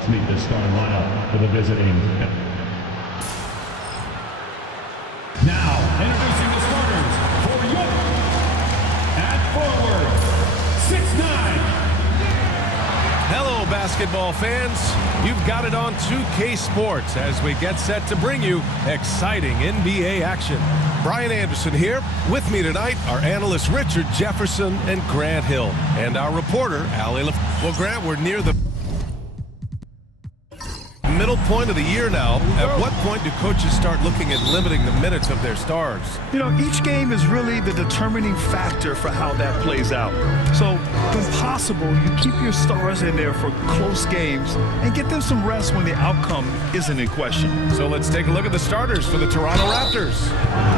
Let's meet the starting lineup for the visiting. Now, introducing the starters for York. At forward, 6'9". Hello, basketball fans. You've got it on 2K Sports as we get set to bring you exciting NBA action. Brian Anderson here. With me tonight are analysts Richard Jefferson and Grant Hill, and our reporter, Allie LaFleur. Well, Grant, we're near the middle point of the year now. At what point do coaches start looking at limiting the minutes of their stars? You know, each game is really the determining factor for how that plays out. So, when possible, you keep your stars in there for close games and get them some rest when the outcome isn't in question. So let's take a look at the starters for the Toronto Raptors.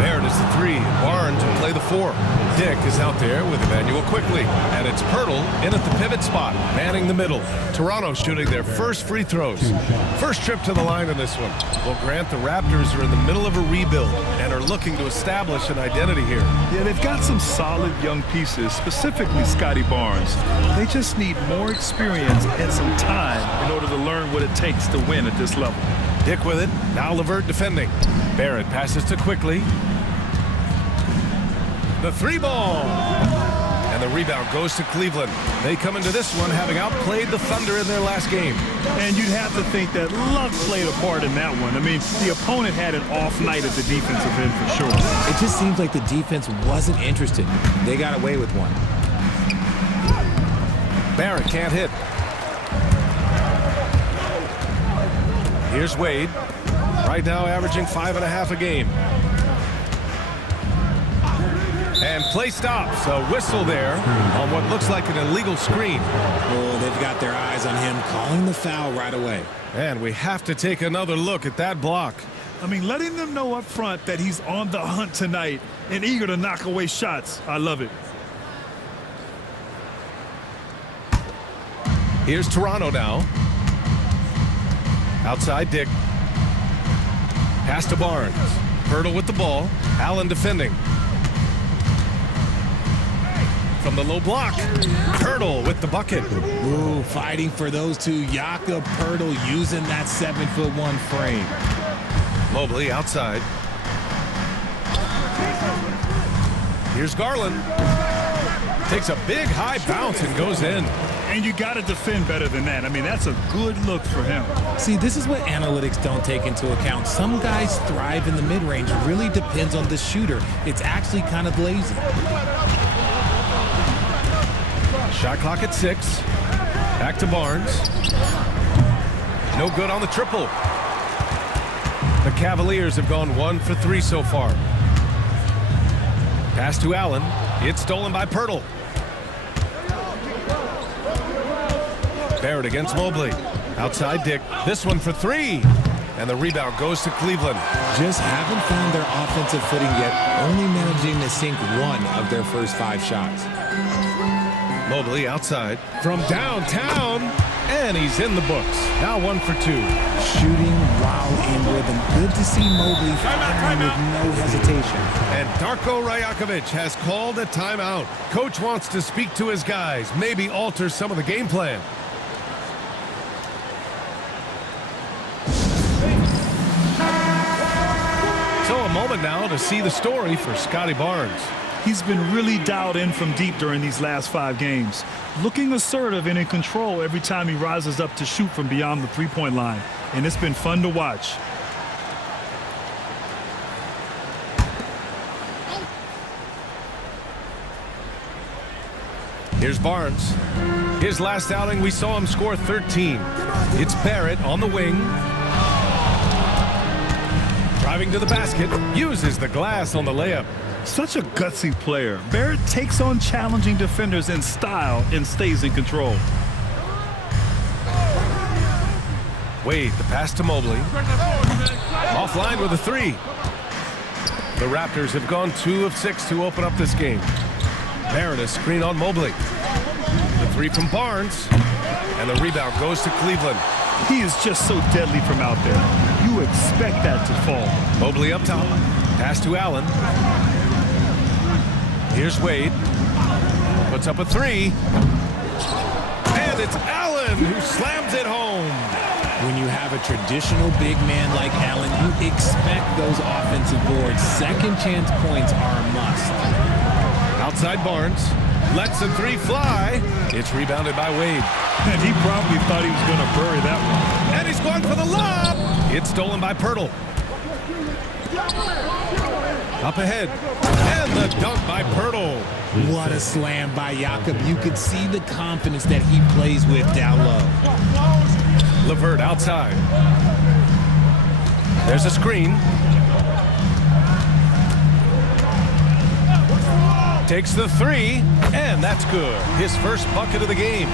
Barrett is the 3, Barnes will play the 4. Dick is out there with Emmanuel quickly, and it's Pirtle in at the pivot spot, manning the middle. Toronto shooting their first free throws. First trip to the line in this one. Well, Grant, the Raptors are in the middle of a rebuild and are looking to establish an identity here. Yeah, they've got some solid young pieces, specifically Scotty Barnes. They just need more experience and some time in order to learn what it takes to win at this level. Dick with it. Now LeVert defending. Barrett passes to quickly. The 3-ball. And the rebound goes to Cleveland. They come into this one having outplayed the Thunder in their last game. And you'd have to think that luck played a part in that one. I mean, the opponent had an off night at the defensive end for sure. It just seems like the defense wasn't interested. They got away with one. Barrett can't hit. Here's Wade. Right now averaging 5.5 a game. And play stops. A whistle there on what looks like an illegal screen. Oh, they've got their eyes on him, calling the foul right away. And we have to take another look at that block. I mean, letting them know up front that he's on the hunt tonight and eager to knock away shots. I love it. Here's Toronto now. Outside Dick. Pass to Barnes. Pirtle with the ball. Allen defending. From the low block. Pirtle with the bucket. Ooh, fighting for those two. Jakob Pirtle using that 7'1" frame. Mobley outside. Here's Garland. Takes a big high bounce and goes in. And you got to defend better than that. I mean, that's a good look for him. See, this is what analytics don't take into account. Some guys thrive in the mid-range. Really depends on the shooter. It's actually kind of lazy. Shot clock at 6. Back to Barnes. No good on the triple. The Cavaliers have gone 1 for 3 so far. Pass to Allen. It's stolen by Pirtle. Barrett against Mobley. Outside Dick. This one for 3. And the rebound goes to Cleveland. Just haven't found their offensive footing yet. Only managing to sink 1 of their first 5 shots. Mobley outside from downtown, and he's in the books. Now 1 for 2. Shooting while in rhythm. Good to see Mobley firing with no hesitation. And Darko Rajakovic has called a timeout. Coach wants to speak to his guys, maybe alter some of the game plan. So a moment now to see the story for Scotty Barnes. He's been really dialed in from deep during these last 5 games. Looking assertive and in control every time he rises up to shoot from beyond the three-point line. And it's been fun to watch. Here's Barnes. His last outing, we saw him score 13. It's Barrett on the wing. Driving to the basket, uses the glass on the layup. Such a gutsy player. Barrett takes on challenging defenders in style and stays in control. Wade, the pass to Mobley. Offline with a 3. The Raptors have gone 2 of 6 to open up this game. Barrett a screen on Mobley. The 3 from Barnes. And the rebound goes to Cleveland. He is just so deadly from out there. You expect that to fall. Mobley up top. Pass to Allen. Here's Wade. Puts up a 3. And it's Allen who slams it home. When you have a traditional big man like Allen, you expect those offensive boards. Second chance points are a must. Outside Barnes. Lets the three fly. It's rebounded by Wade. And he probably thought he was going to bury that one. And he's going for the lob. It's stolen by Pirtle. Up ahead. And the dunk by Pirtle. What a slam by Jakob. You could see the confidence that he plays with down low. LeVert outside. There's a screen. Takes the three, and that's good. His first bucket of the game.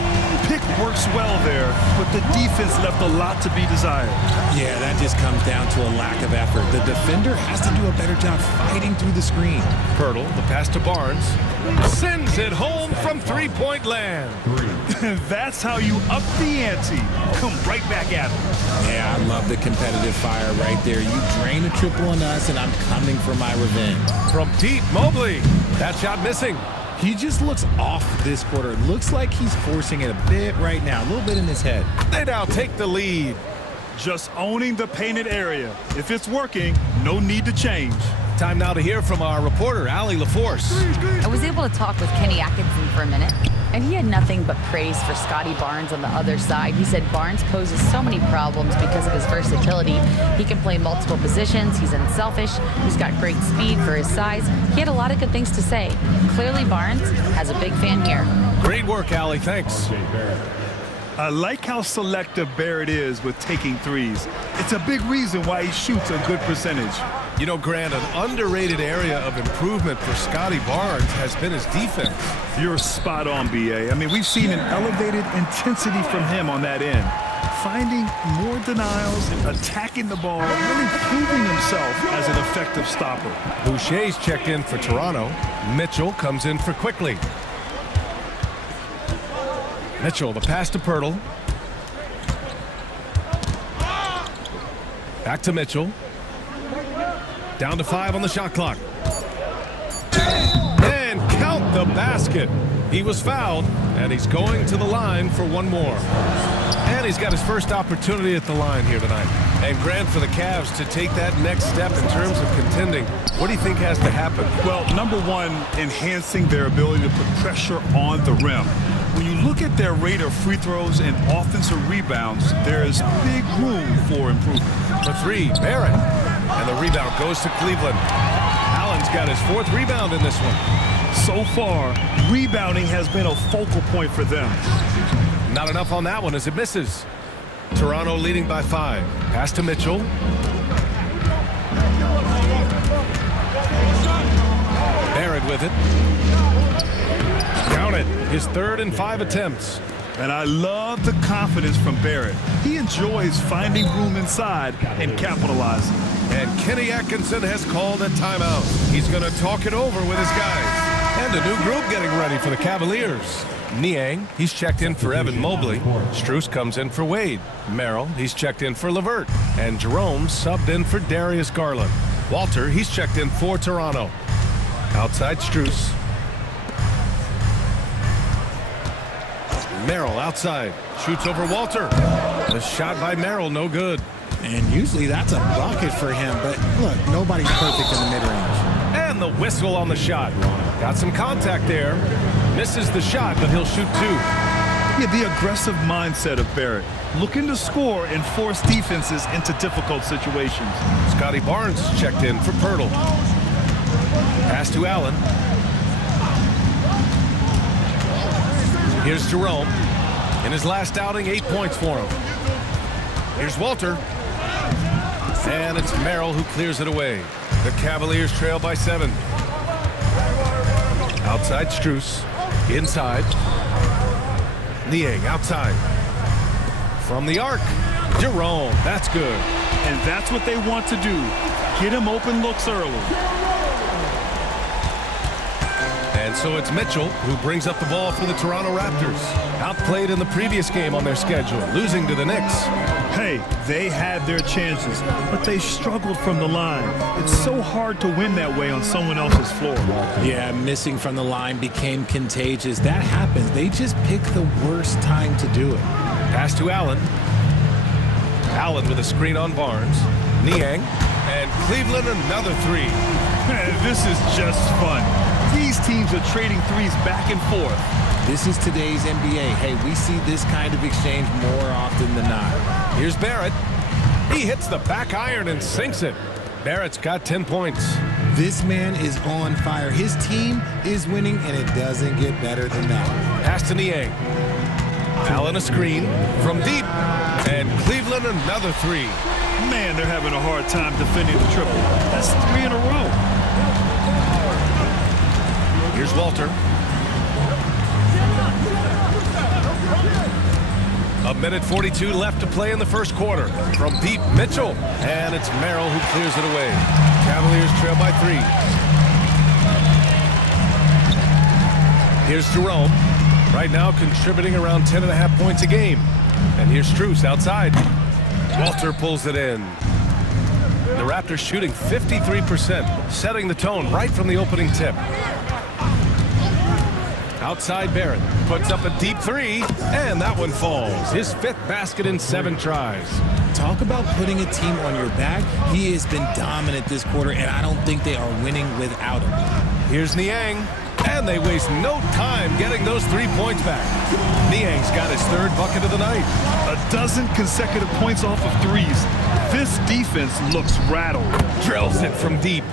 Pick works well there, but the defense left a lot to be desired. Yeah, that just comes down to a lack of effort. The defender has to do a better job fighting through the screen. Pirtle, the pass to Barnes. Sends it home from three-point land. That's how you up the ante. Come right back at him. Yeah, I love the competitive fire right there. You drain a triple on us, and I'm coming for my revenge. From deep, Mobley. That shot missing. He just looks off this quarter. It looks like he's forcing it a bit right now, a little bit in his head. They now take the lead. Just owning the painted area. If it's working, no need to change. Time now to hear from our reporter, Allie LaForce. I was able to talk with Kenny Atkinson for a minute, and he had nothing but praise for Scotty Barnes on the other side. He said Barnes poses so many problems because of his versatility. He can play multiple positions. He's unselfish. He's got great speed for his size. He had a lot of good things to say. Clearly, Barnes has a big fan here. Great work, Allie. Thanks. I like how selective Barrett is with taking threes. It's a big reason why he shoots a good percentage. You know, Grant, an underrated area of improvement for Scotty Barnes has been his defense. You're spot on, B.A. I mean, we've seen an elevated intensity from him on that end. Finding more denials, attacking the ball, really proving himself as an effective stopper. Boucher's checked in for Toronto. Mitchell comes in for Quickly. Mitchell, the pass to Pirtle. Back to Mitchell. Down to 5 on the shot clock. And count the basket. He was fouled, and he's going to the line for one more. And he's got his first opportunity at the line here tonight. And Grant, for the Cavs to take that next step in terms of contending, what do you think has to happen? Well, number one, enhancing their ability to put pressure on the rim. When you look at their rate of free throws and offensive rebounds, there is big room for improvement. For three, Barrett. And the rebound goes to Cleveland. Allen's got his 4th rebound in this one. So far, rebounding has been a focal point for them. Not enough on that one as it misses. Toronto leading by 5. Pass to Mitchell. Barrett with it. Count it. His 3rd and 5 attempts. And I love the confidence from Barrett. He enjoys finding room inside and capitalizing. And Kenny Atkinson has called a timeout. He's going to talk it over with his guys. And a new group getting ready for the Cavaliers. Niang, he's checked in for Evan Mobley. Strus comes in for Wade. Merrill, he's checked in for LeVert. And Jerome subbed in for Darius Garland. Walter, he's checked in for Toronto. Outside Strus. Merrill outside. Shoots over Walter. The shot by Merrill, no good. And usually that's a bucket for him, but look, nobody's perfect in the mid-range. And the whistle on the shot. Got some contact there. Misses the shot, but he'll shoot 2. Yeah, the aggressive mindset of Barrett. Looking to score and force defenses into difficult situations. Scotty Barnes checked in for Pirtle. Pass to Allen. Here's Jerome. In his last outing, 8 points for him. Here's Walter. And it's Merrill who clears it away. The Cavaliers trail by 7. Outside Strus. Inside. Niang outside. From the arc. Jerome. That's good. And that's what they want to do. Get him open looks early. And so it's Mitchell who brings up the ball for the Toronto Raptors. Outplayed in the previous game on their schedule, losing to the Knicks. Hey, they had their chances, but they struggled from the line. It's so hard to win that way on someone else's floor. Yeah, missing from the line became contagious. That happens. They just pick the worst time to do it. Pass to Allen. Allen with a screen on Barnes. Niang. And Cleveland another three. Man, this is just fun. These teams are trading threes back and forth. This is today's NBA. Hey, we see this kind of exchange more often than not. Here's Barrett. He hits the back iron and sinks it. Barrett's got 10 points. This man is on fire. His team is winning, and it doesn't get better than that. Pass to Niang. Allen a screen from deep. And Cleveland another three. Man, they're having a hard time defending the triple. That's 3 in a row. Here's Walter. A minute 42 left to play in the first quarter. From deep, Mitchell. And it's Merrill who clears it away. Cavaliers trail by 3. Here's Jerome. Right now contributing around 10.5 points a game. And here's Strus outside. Walter pulls it in. The Raptors shooting 53%, setting the tone right from the opening tip. Outside Barrett puts up a deep three, and that one falls. His 5th basket in 7 tries. Talk about putting a team on your back. He has been dominant this quarter, and I don't think they are winning without him. Here's Niang, and they waste no time getting those 3 points back. Niang's got his 3rd bucket of the night. A dozen consecutive points off of threes. This defense looks rattled. Drills it from deep.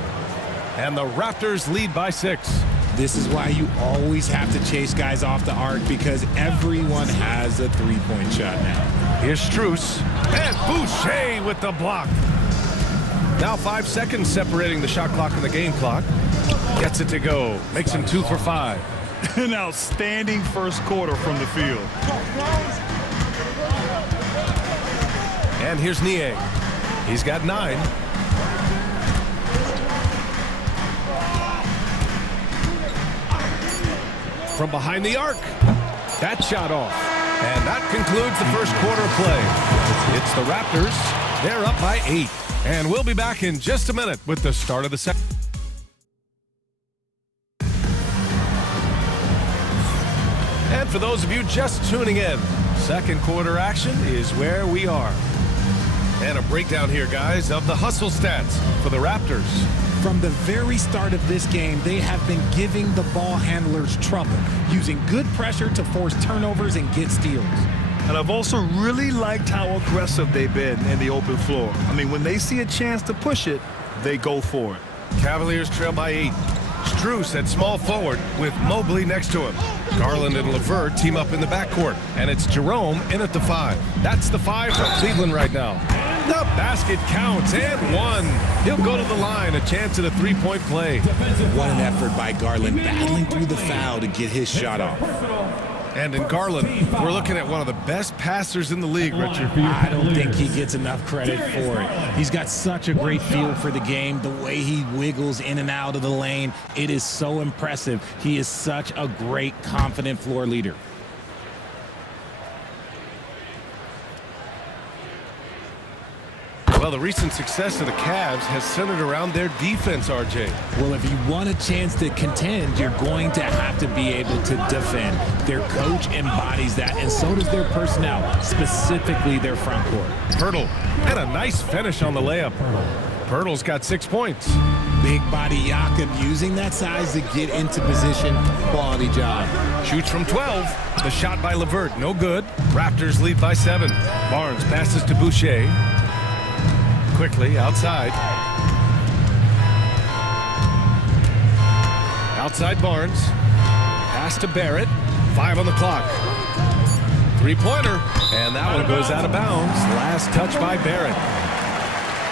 And the Raptors lead by 6. This is why you always have to chase guys off the arc, because everyone has a three-point shot now. Here's Strus. And Boucher with the block. Now 5 seconds separating the shot clock and the game clock. Gets it to go. Makes him 2 for 5. An outstanding first quarter from the field. And here's Niang. He's got 9. From behind the arc. That shot off. And that concludes the first quarter of play. It's the Raptors. They're up by 8. And we'll be back in just a minute with the start of the second. And for those of you just tuning in, second quarter action is where we are. And a breakdown here, guys, of the hustle stats for the Raptors. From the very start of this game, they have been giving the ball handlers trouble, using good pressure to force turnovers and get steals. And I've also really liked how aggressive they've been in the open floor. I mean, when they see a chance to push it, they go for it. Cavaliers trail by 8. Strus at small forward with Mobley next to him. Garland and LeVert team up in the backcourt. And it's Jerome in at the 5. That's the 5 for Cleveland right now. The basket counts, and 1. He'll go to the line, a chance at a 3-point play. What an effort by Garland, battling through the foul to get his shot off. And in Garland, we're looking at one of the best passers in the league, Richard. I don't think he gets enough credit for it. He's got such a great feel for the game, the way he wiggles in and out of the lane. It is so impressive. He is such a great, confident floor leader. Well, the recent success of the Cavs has centered around their defense, RJ. Well, if you want a chance to contend, you're going to have to be able to defend. Their coach embodies that, and so does their personnel, specifically their front court. Pirtle, and a nice finish on the layup. Pirtle's got 6 points. Big body Jakob using that size to get into position. Quality job. Shoots from 12. The shot by LeVert, no good. Raptors lead by 7. Barnes passes to Boucher. Quickly outside. Outside Barnes. Pass to Barrett. 5 on the clock. 3-pointer. And that one goes out of bounds. Last touch by Barrett.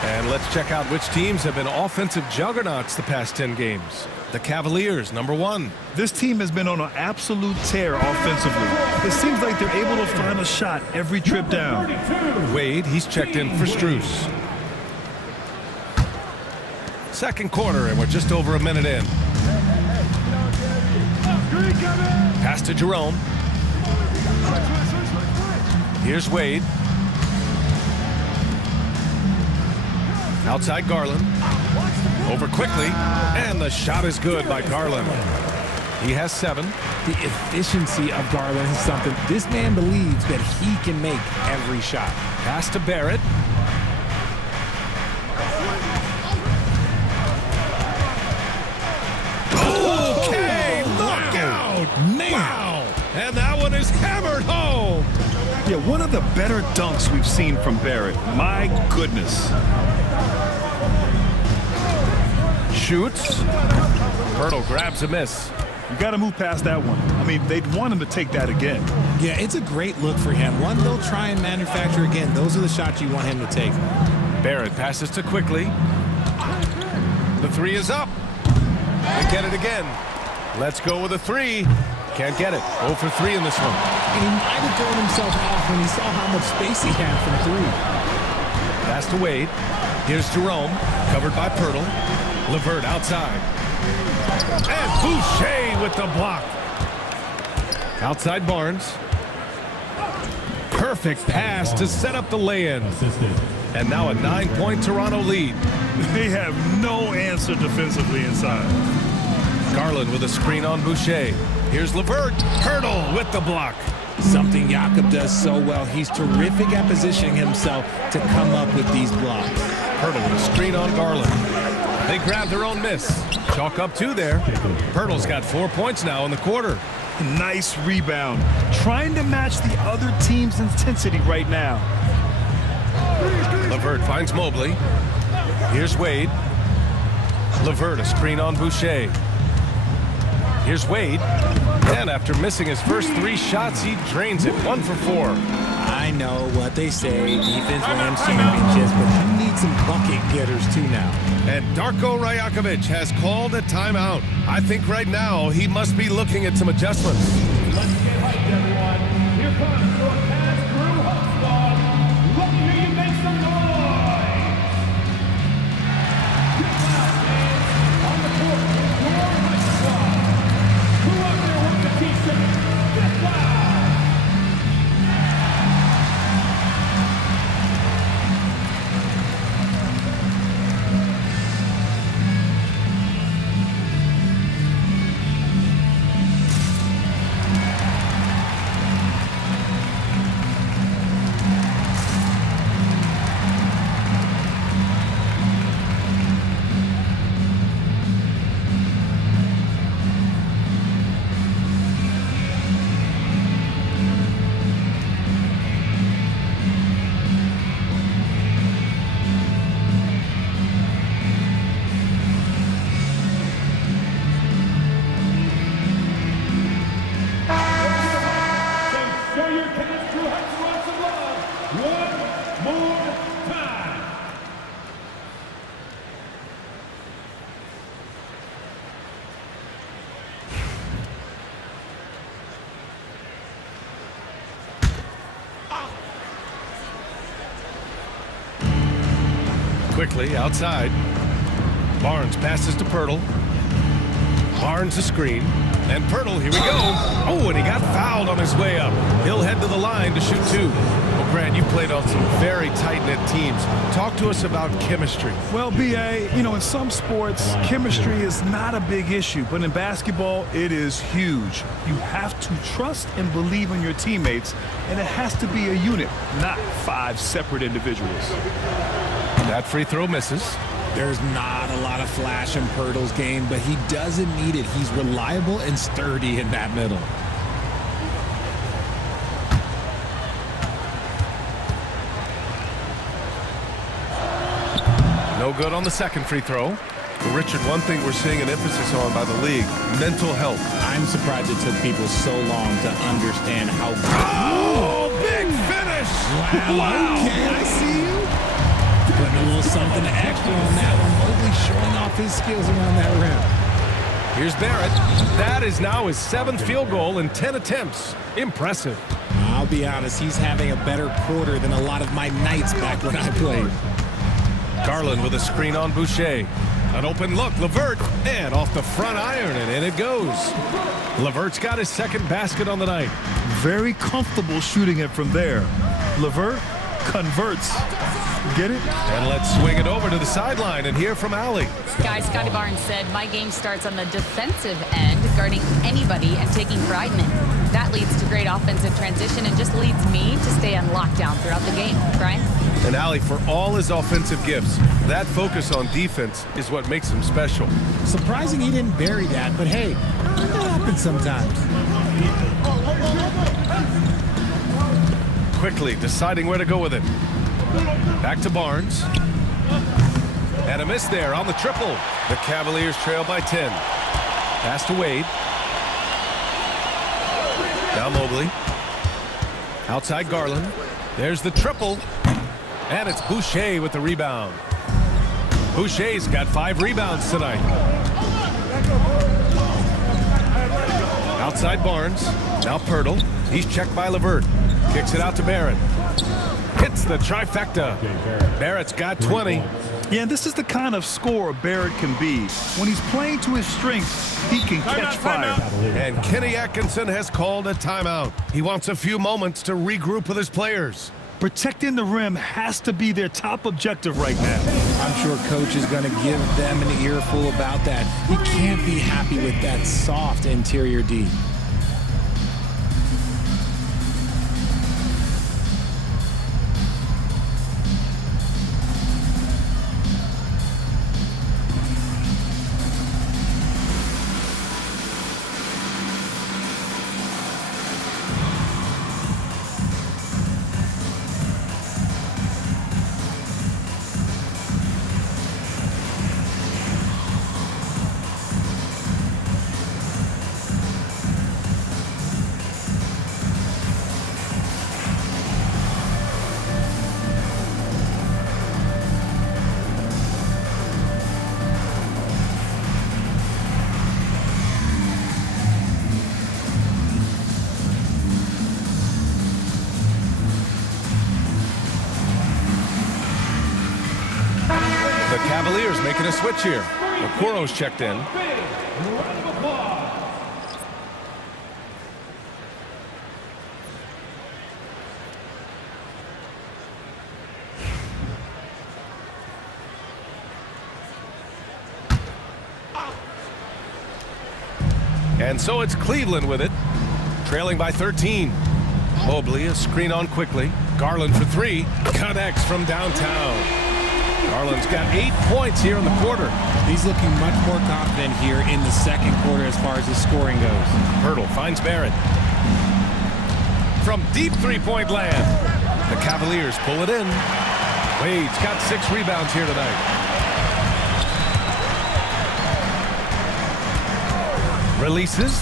And let's check out which teams have been offensive juggernauts the past 10 games. The Cavaliers, #1. This team has been on an absolute tear offensively. It seems like they're able to find a shot every trip down. Wade, he's checked in for Strus. Second quarter, and we're just over a minute in. Pass to Jerome. Here's Wade. Outside Garland. Over quickly, and the shot is good by Garland. He has 7. The efficiency of Garland is something. This man believes that he can make every shot. Pass to Barrett. Okay, look out! Wow! And that one is hammered home. Yeah, one of the better dunks we've seen from Barrett. My goodness. Shoots. Pirtle grabs a miss. You got to move past that one. I mean, they'd want him to take that again. Yeah, it's a great look for him. One they'll try and manufacture again. Those are the shots you want him to take. Barrett passes to Quickly. The 3 is up. They get it again. Let's go with a 3. Can't get it. 0 for 3 in this one. And he might have thrown himself off when he saw how much space he had from 3. Pass to Wade. Here's Jerome, covered by Pirtle. LeVert outside. And Boucher with the block. Outside Barnes. Perfect pass to set up the lay-in. And now a 9-point Toronto lead. They have no answer defensively inside. Garland with a screen on Boucher. Here's LeVert. Pirtle with the block. Something Jakob does so well. He's terrific at positioning himself to come up with these blocks. Pirtle with a screen on Garland. They grab their own miss. Chalk up 2 there. Pirtle's got 4 points now in the quarter. Nice rebound. Trying to match the other team's intensity right now. LeVert finds Mobley. Here's Wade. LeVert a screen on Boucher. Here's Wade. And after missing his first 3 shots, he drains it. 1 for 4. I know what they say, defense wins championships, but you need some bucket getters too now. And Darko Rajakovic has called a timeout. I think right now he must be looking at some adjustments. Let's get hyped, everyone. Here comes your pass through hot squad. Let me hear you make some noise. Get loud, man. On the court, your hot squad. Who out there with the t-shirt? Get loud. Show your kids through hearts lots of love. One more time. Quickly outside. Barnes passes to Pirtle. Barnes a screen. And Pirtle, here we go. Oh, and he got fouled on his way up. He'll head to the line to shoot 2. Well, Grant, you played on some very tight-knit teams. Talk to us about chemistry. Well, B.A., you know, in some sports, chemistry is not a big issue, but in basketball, it is huge. You have to trust and believe in your teammates, and it has to be a unit, not 5 separate individuals. That free throw misses. There's not a lot of flash in Pirtle's game, but he doesn't need it. He's reliable and sturdy in that middle. No good on the second free throw. Well, Richard, one thing we're seeing an emphasis on by the league, mental health. I'm surprised it took people so long to understand how... Oh, big finish! Wow. Okay, I see you. Putting a little something extra on that one. Mobley showing off his skills around that rim. Here's Barrett. That is now his 7th field goal in 10 attempts. Impressive. I'll be honest, he's having a better quarter than a lot of my nights back when I played. Garland with a screen on Boucher. An open look, LeVert, and off the front iron, and in it goes. LeVert's got his 2nd basket on the night. Very comfortable shooting it from there. LeVert converts. Get it? And let's swing it over to the sideline and hear from Allie. Guys, Scotty Barnes said, my game starts on the defensive end, guarding anybody and taking pride in it. That leads to great offensive transition and just leads me to stay on lockdown throughout the game. Brian? And Allie, for all his offensive gifts, that focus on defense is what makes him special. Surprising he didn't bury that, but hey, that happens sometimes. Quickly deciding where to go with it. Back to Barnes. And a miss there on the triple. The Cavaliers trail by 10. Pass to Wade. Now Mobley. Outside Garland. There's the triple. And it's Boucher with the rebound. Boucher's got 5 rebounds tonight. Outside Barnes. Now Pirtle. He's checked by LeVert. Kicks it out to Barrett. Hits the trifecta. Barrett's got 20. Yeah, this is the kind of scorer Barrett can be. When he's playing to his strengths, he can catch fire. And Kenny Atkinson has called a timeout. He wants a few moments to regroup with his players. Protecting the rim has to be their top objective right now. I'm sure coach is going to give them an earful about that. He can't be happy with that soft interior D. The Cavaliers making a switch here. Okoro's checked in. And so it's Cleveland with it, trailing by 13. Mobley, a screen on quickly. Garland for 3. Connects from downtown. Garland's got 8 points here in the quarter. He's looking much more confident here in the second quarter as far as his scoring goes. Pirtle finds Barrett. From deep three-point land. The Cavaliers pull it in. Wade's got 6 rebounds here tonight. Releases.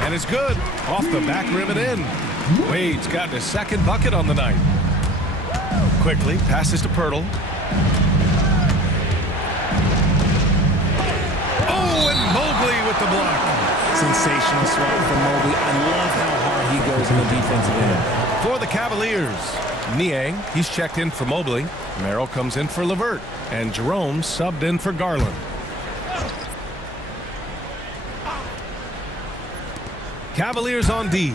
And it's good. Off the back rim and in. Wade's got his second bucket on the night. Quickly passes to Pirtle. Oh, and Mobley with the block. Sensational swat from Mobley. I love how hard he goes in the defensive end. For the Cavaliers, Niang, he's checked in for Mobley. Merrill comes in for LeVert. And Jerome subbed in for Garland. Cavaliers on D.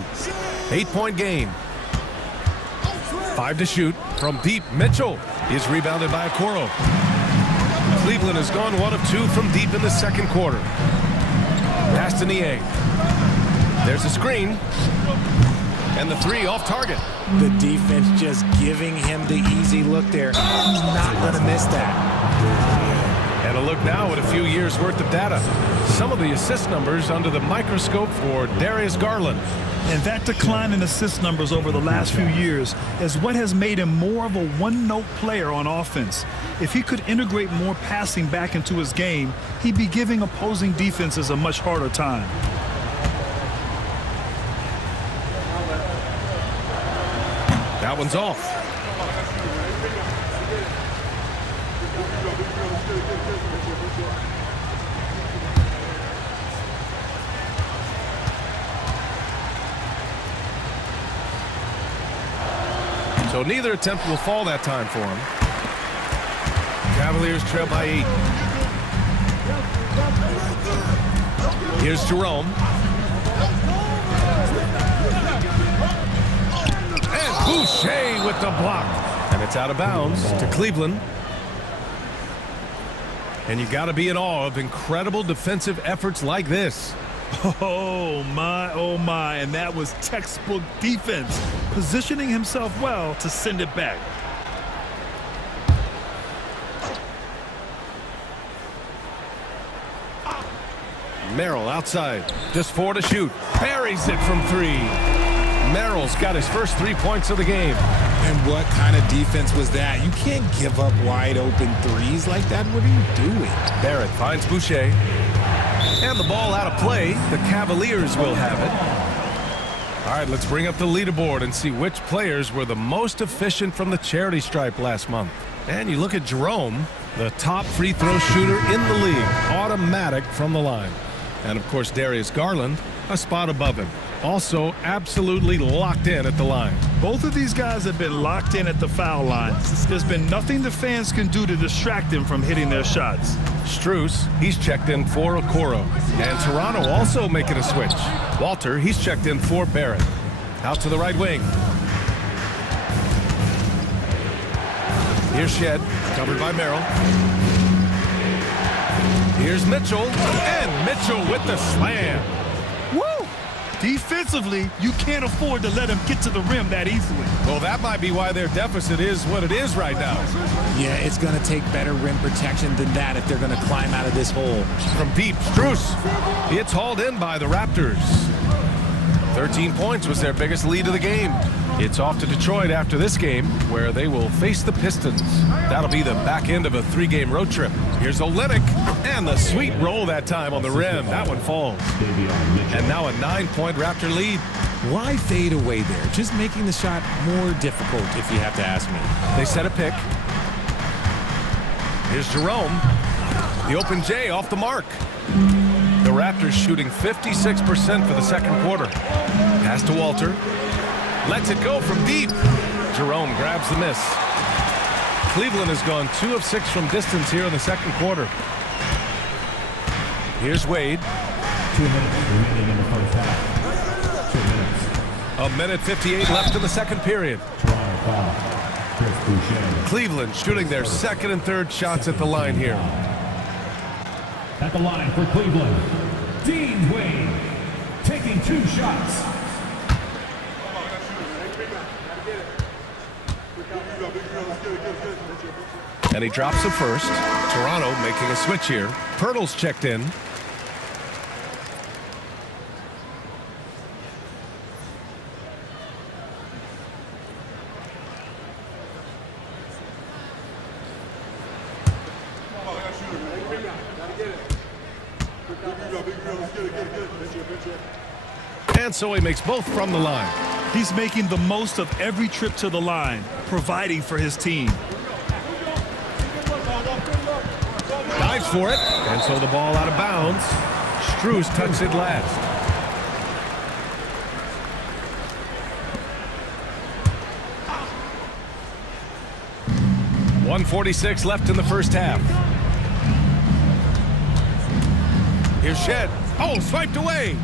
8-point game. 5 to shoot. From deep, Mitchell is rebounded by Okoro. Cleveland has gone 1 of 2 from deep in the second quarter. Pass to Niang. There's a screen. And the 3 off target. The defense just giving him the easy look there. He's not going to miss that. And a look now at a few years worth of data. Some of the assist numbers under the microscope for Darius Garland. And that decline in assist numbers over the last few years is what has made him more of a one-note player on offense. If he could integrate more passing back into his game, he'd be giving opposing defenses a much harder time. That one's off. So neither attempt will fall that time for him. Cavaliers trail by 8. Here's Jerome. And Boucher with the block. And it's out of bounds to Cleveland. And you got to be in awe of incredible defensive efforts like this. Oh my, and that was textbook defense, positioning himself well to send it back. Merrill outside, just 4 to shoot, buries it from 3. Merrill's got his first 3 points of the game. And what kind of defense was that? You can't give up wide open threes like that. What are you doing? Barrett finds Boucher. And the ball out of play. The Cavaliers will have it. All right, let's bring up the leaderboard and see which players were the most efficient from the charity stripe last month. And you look at Jerome, the top free throw shooter in the league, automatic from the line. And of course, Darius Garland, a spot above him, also absolutely locked in at the line. Both of these guys have been locked in at the foul line. There's been nothing the fans can do to distract them from hitting their shots. Strus, he's checked in for Okoro. And Toronto also making a switch. Walter, he's checked in for Barrett. Out to the right wing. Here's Shed, covered by Merrill. Here's Mitchell, and Mitchell with the slam. Woo! Defensively, you can't afford to let him get to the rim that easily. Well, that might be why their deficit is what it is right now. Yeah, it's going to take better rim protection than that if they're going to climb out of this hole. From deep, Strus. It's hauled in by the Raptors. 13 points was their biggest lead of the game. It's off to Detroit after this game, where they will face the Pistons. That'll be the back end of a 3-game road trip. Here's Olynyk, and the sweet roll that time on the rim. That one falls. And now a 9-point Raptor lead. Why fade away there? Just making the shot more difficult, if you have to ask me. They set a pick. Here's Jerome. The open J off the mark. The Raptors shooting 56% for the second quarter. Pass to Walter. Lets it go from deep. Jerome grabs the miss. Cleveland has gone 2 of 6 from distance here in the second quarter. Here's Wade. 2 minutes remaining in the first half. 2 minutes. A minute 58 left in the second period. Toronto foul. Chris Boucher. Cleveland shooting their second and third shots at the line here. At the line for Cleveland, Dean Wade taking 2 shots. And he drops the first. Toronto making a switch here. Pirtle's checked in. And so he makes both from the line. He's making the most of every trip to the line, providing for his team. Dives for it, and so the ball out of bounds. Strus tucks it last. .146 left in the first half. Here's Shed. Oh, swiped away.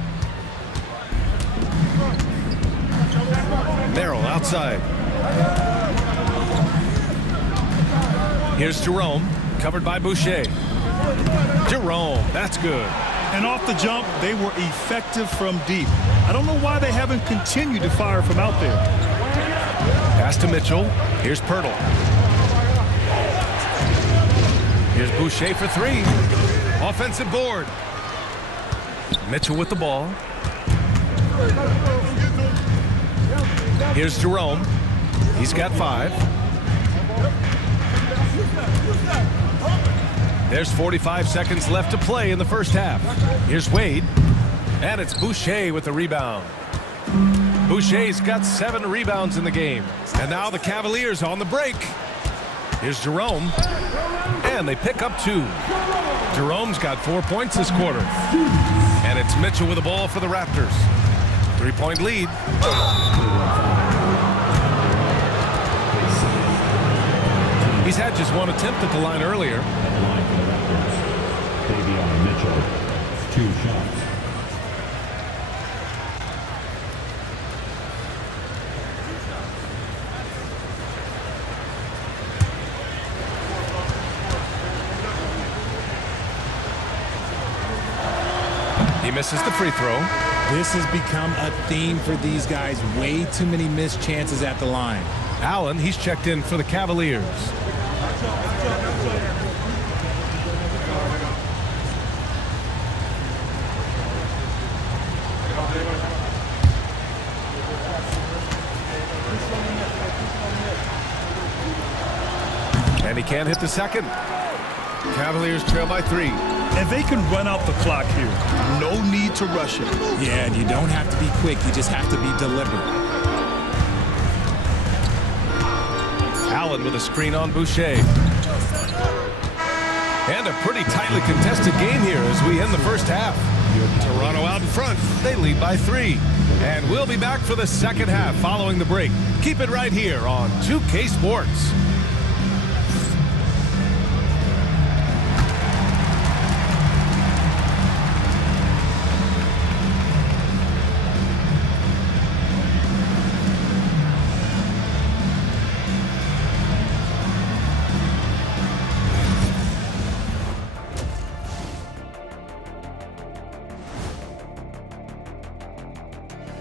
Merrill outside. Here's Jerome, covered by Boucher. Jerome, that's good. And off the jump, they were effective from deep. I don't know why they haven't continued to fire from out there. Pass to Mitchell. Here's Pirtle. Here's Boucher for 3. Offensive board. Mitchell with the ball. Here's Jerome. He's got 5. There's 45 seconds left to play in the first half. Here's Wade. And it's Boucher with the rebound. Boucher's got 7 rebounds in the game. And now the Cavaliers on the break. Here's Jerome. And they pick up 2. Jerome's got 4 points this quarter. And it's Mitchell with the ball for the Raptors. 3-point lead. He's had just 1 attempt at the line earlier. Line for the Raptors. Mitchell, 2 shots. He misses the free throw. This has become a theme for these guys. Way too many missed chances at the line. Allen, he's checked in for the Cavaliers. And he can't hit the second. Cavaliers trail by 3. And they can run out the clock here. No need to rush it. Yeah, and you don't have to be quick. You just have to be deliberate. Allen with a screen on Boucher. And a pretty tightly contested game here as we end the first half. Toronto out in front. They lead by 3. And we'll be back for the second half following the break. Keep it right here on 2K Sports.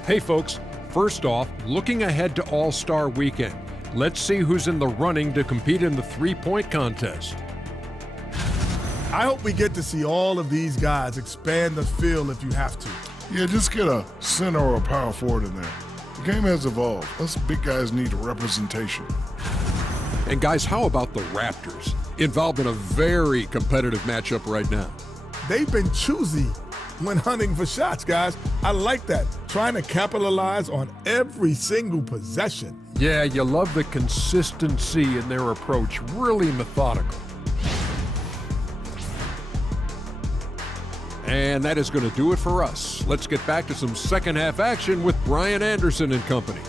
Hey folks, first off, looking ahead to All-Star Weekend. Let's see who's in the running to compete in the three-point contest. I hope we get to see all of these guys expand the field if you have to. Yeah, just get a center or a power forward in there. The game has evolved. Us big guys need representation. And guys, how about the Raptors? Involved in a very competitive matchup right now. They've been choosy when hunting for shots, guys. I like that. Trying to capitalize on every single possession. Yeah, you love the consistency in their approach. Really methodical. And that is going to do it for us. Let's get back to some second half action with Brian Anderson and company.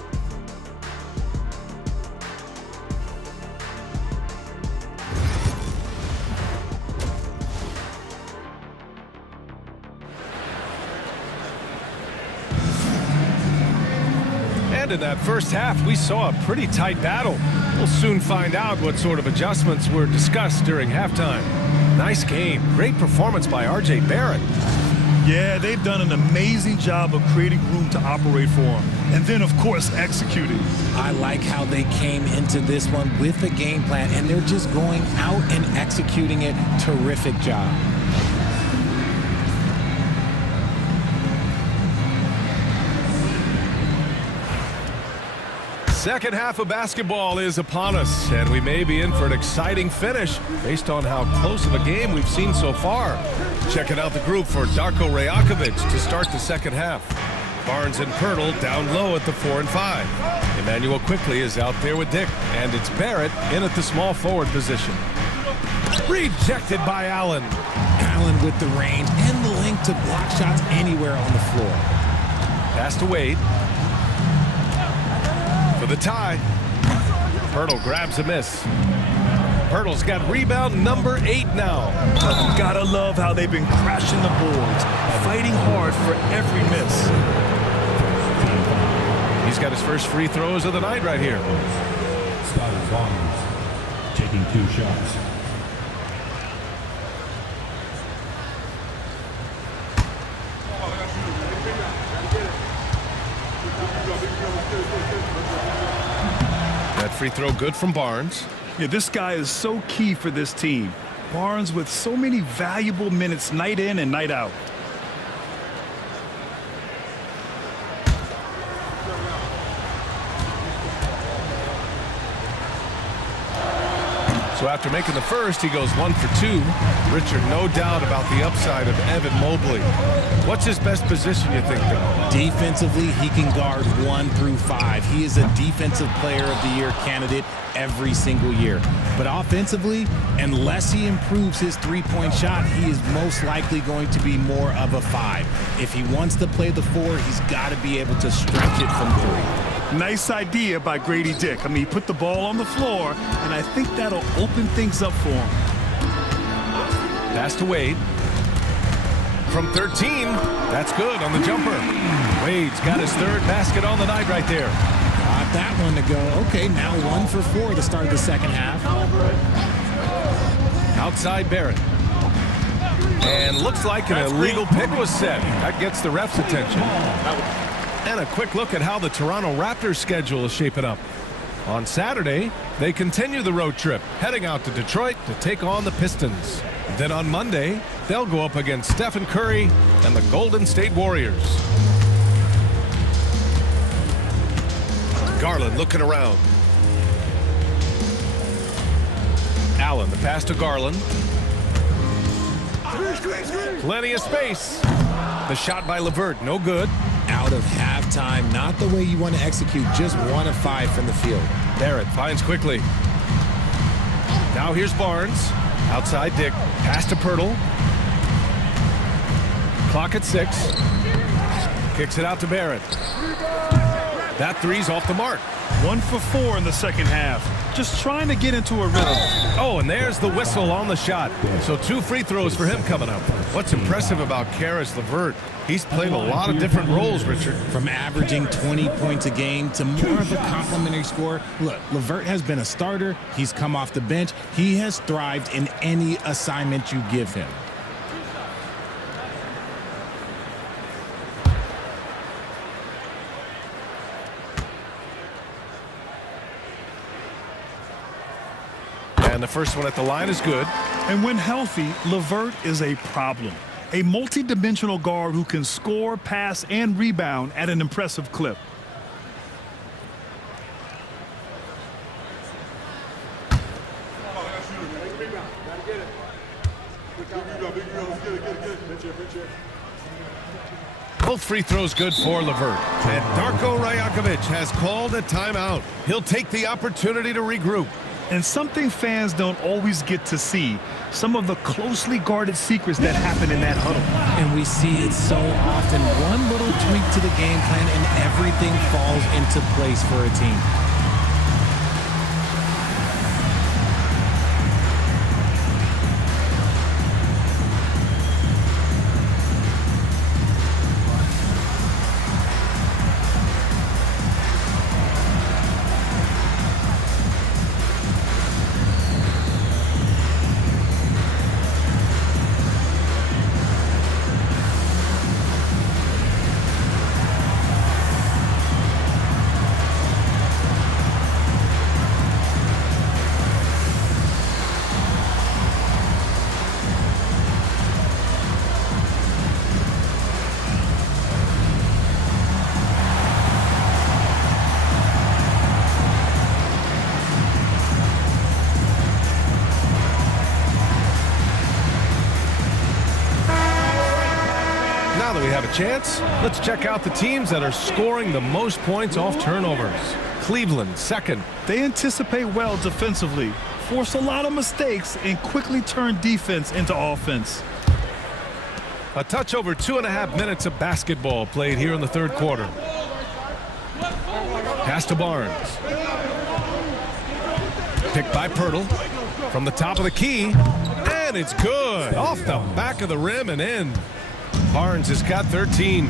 And in that first half, we saw a pretty tight battle. We'll soon find out what sort of adjustments were discussed during halftime. Nice game. Great performance by R.J. Barrett. Yeah, they've done an amazing job of creating room to operate for him. And then, of course, executing. I like how they came into this one with a game plan, and they're just going out and executing it. Terrific job. Second half of basketball is upon us, and we may be in for an exciting finish based on how close of a game we've seen so far. Checking out the group for Darko Rajakovic to start the second half. Barnes and Pirtle down low at the 4 and 5. Emmanuel quickly is out there with Dick, and it's Barrett in at the small forward position. Rejected by Allen. Allen with the range and the length to block shots anywhere on the floor. Pass to Wade. For the tie. Pirtle grabs a miss. Pirtle's got rebound number 8 now. Gotta love how they've been crashing the boards, fighting hard for every miss. He's got his first free throws of the night right here. Scotty Barnes taking 2 shots. That free throw good from Barnes. Yeah, this guy is so key for this team. Barnes with so many valuable minutes night in and night out. So after making the first, he goes 1 for 2. Richard, no doubt about the upside of Evan Mobley. What's his best position, you think, though? Defensively, he can guard 1 through 5. He is a defensive player of the year candidate every single year. But offensively, unless he improves his three-point shot, he is most likely going to be more of a 5. If he wants to play the 4, he's got to be able to stretch it from 3. Nice idea by Grady Dick. I mean, he put the ball on the floor, and I think that'll open things up for him. Pass to Wade. From 13, that's good on the jumper. Wade's got his 3rd basket on the night right there. Got that one to go. Okay, now 1 for 4 to start the second half. Outside Barrett. And looks like an illegal pick was set. That gets the ref's attention. And a quick look at how the Toronto Raptors schedule is shaping up. On Saturday, they continue the road trip, heading out to Detroit to take on the Pistons. Then on Monday, they'll go up against Stephen Curry and the Golden State Warriors. Garland looking around. Allen, the pass to Garland. Plenty of space. The shot by LeVert, no good. Out of halftime, not the way you want to execute, just 1 of 5 from the field. Barrett finds quickly. Now here's Barnes. Outside Dick. Pass to Pirtle. Clock at 6. Kicks it out to Barrett. That three's off the mark. 1 for 4 in the second half. Just trying to get into a rhythm. Oh, and there's the whistle on the shot. So 2 free throws for him coming up. What's impressive about Karis LeVert, he's played a lot of different roles, Richard. From averaging 20 points a game to more of a complimentary scorer. Look, LeVert has been a starter. He's come off the bench. He has thrived in any assignment you give him. And the first one at the line is good. And when healthy, LeVert is a problem. A multi-dimensional guard who can score, pass, and rebound at an impressive clip. Both free throws good for LeVert. And Darko Rajakovic has called a timeout. He'll take the opportunity to regroup. And something fans don't always get to see, some of the closely guarded secrets that happen in that huddle. And we see it so often. One little tweak to the game plan and everything falls into place for a team. Now that we have a chance, let's check out the teams that are scoring the most points off turnovers. Cleveland, second. They anticipate well defensively, force a lot of mistakes, and quickly turn defense into offense. A touch over 2.5 minutes of basketball played here in the third quarter. Pass to Barnes. Picked by Pirtle. From the top of the key. And it's good. Off the back of the rim and in. Barnes has got 13.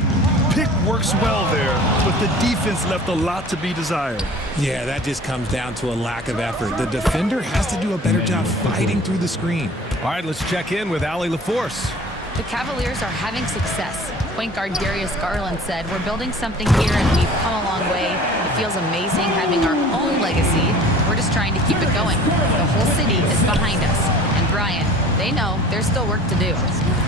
Pick works well there, but the defense left a lot to be desired. Yeah, that just comes down to a lack of effort. The defender has to do a better job fighting through the screen. All right, let's check in with Allie LaForce. The Cavaliers are having success. Point guard Darius Garland said, "We're building something here and we've come a long way. It feels amazing having our own legacy. We're just trying to keep it going. The whole city is behind us." And Brian, they know there's still work to do.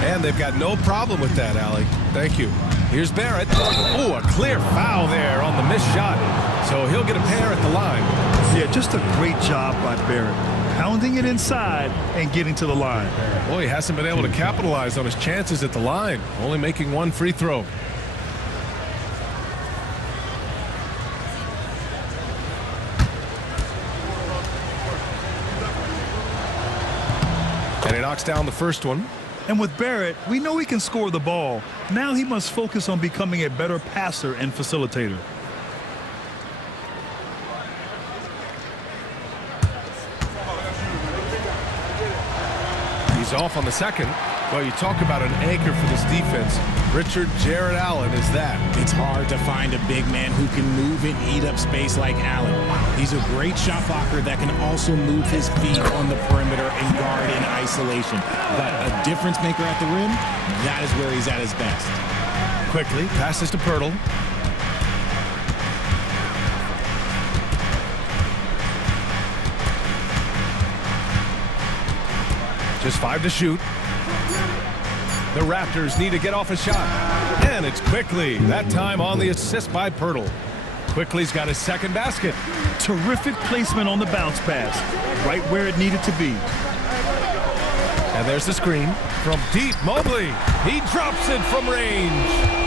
And they've got no problem with that, Allie. Thank you. Here's Barrett. Oh, a clear foul there on the missed shot. So he'll get a pair at the line. Yeah, just a great job by Barrett. Pounding it inside and getting to the line. Boy, he hasn't been able to capitalize on his chances at the line. Only making 1 free throw. And he knocks down the first one. And with Barrett, we know he can score the ball. Now he must focus on becoming a better passer and facilitator. He's He's off on the second. Well, you talk about an anchor for this defense. Richard Jared Allen is that. It's hard to find a big man who can move and eat up space like Allen. He's a great shot blocker that can also move his feet on the perimeter and guard in isolation. But a difference maker at the rim, that is where he's at his best. Quickly passes to Pirtle. Just 5 to shoot. The Raptors need to get off a shot. And it's Quickly. That time on the assist by Pirtle. Quickly's got his second basket. Terrific placement on the bounce pass. Right where it needed to be. And there's the screen from deep. Mobley. He drops it from range.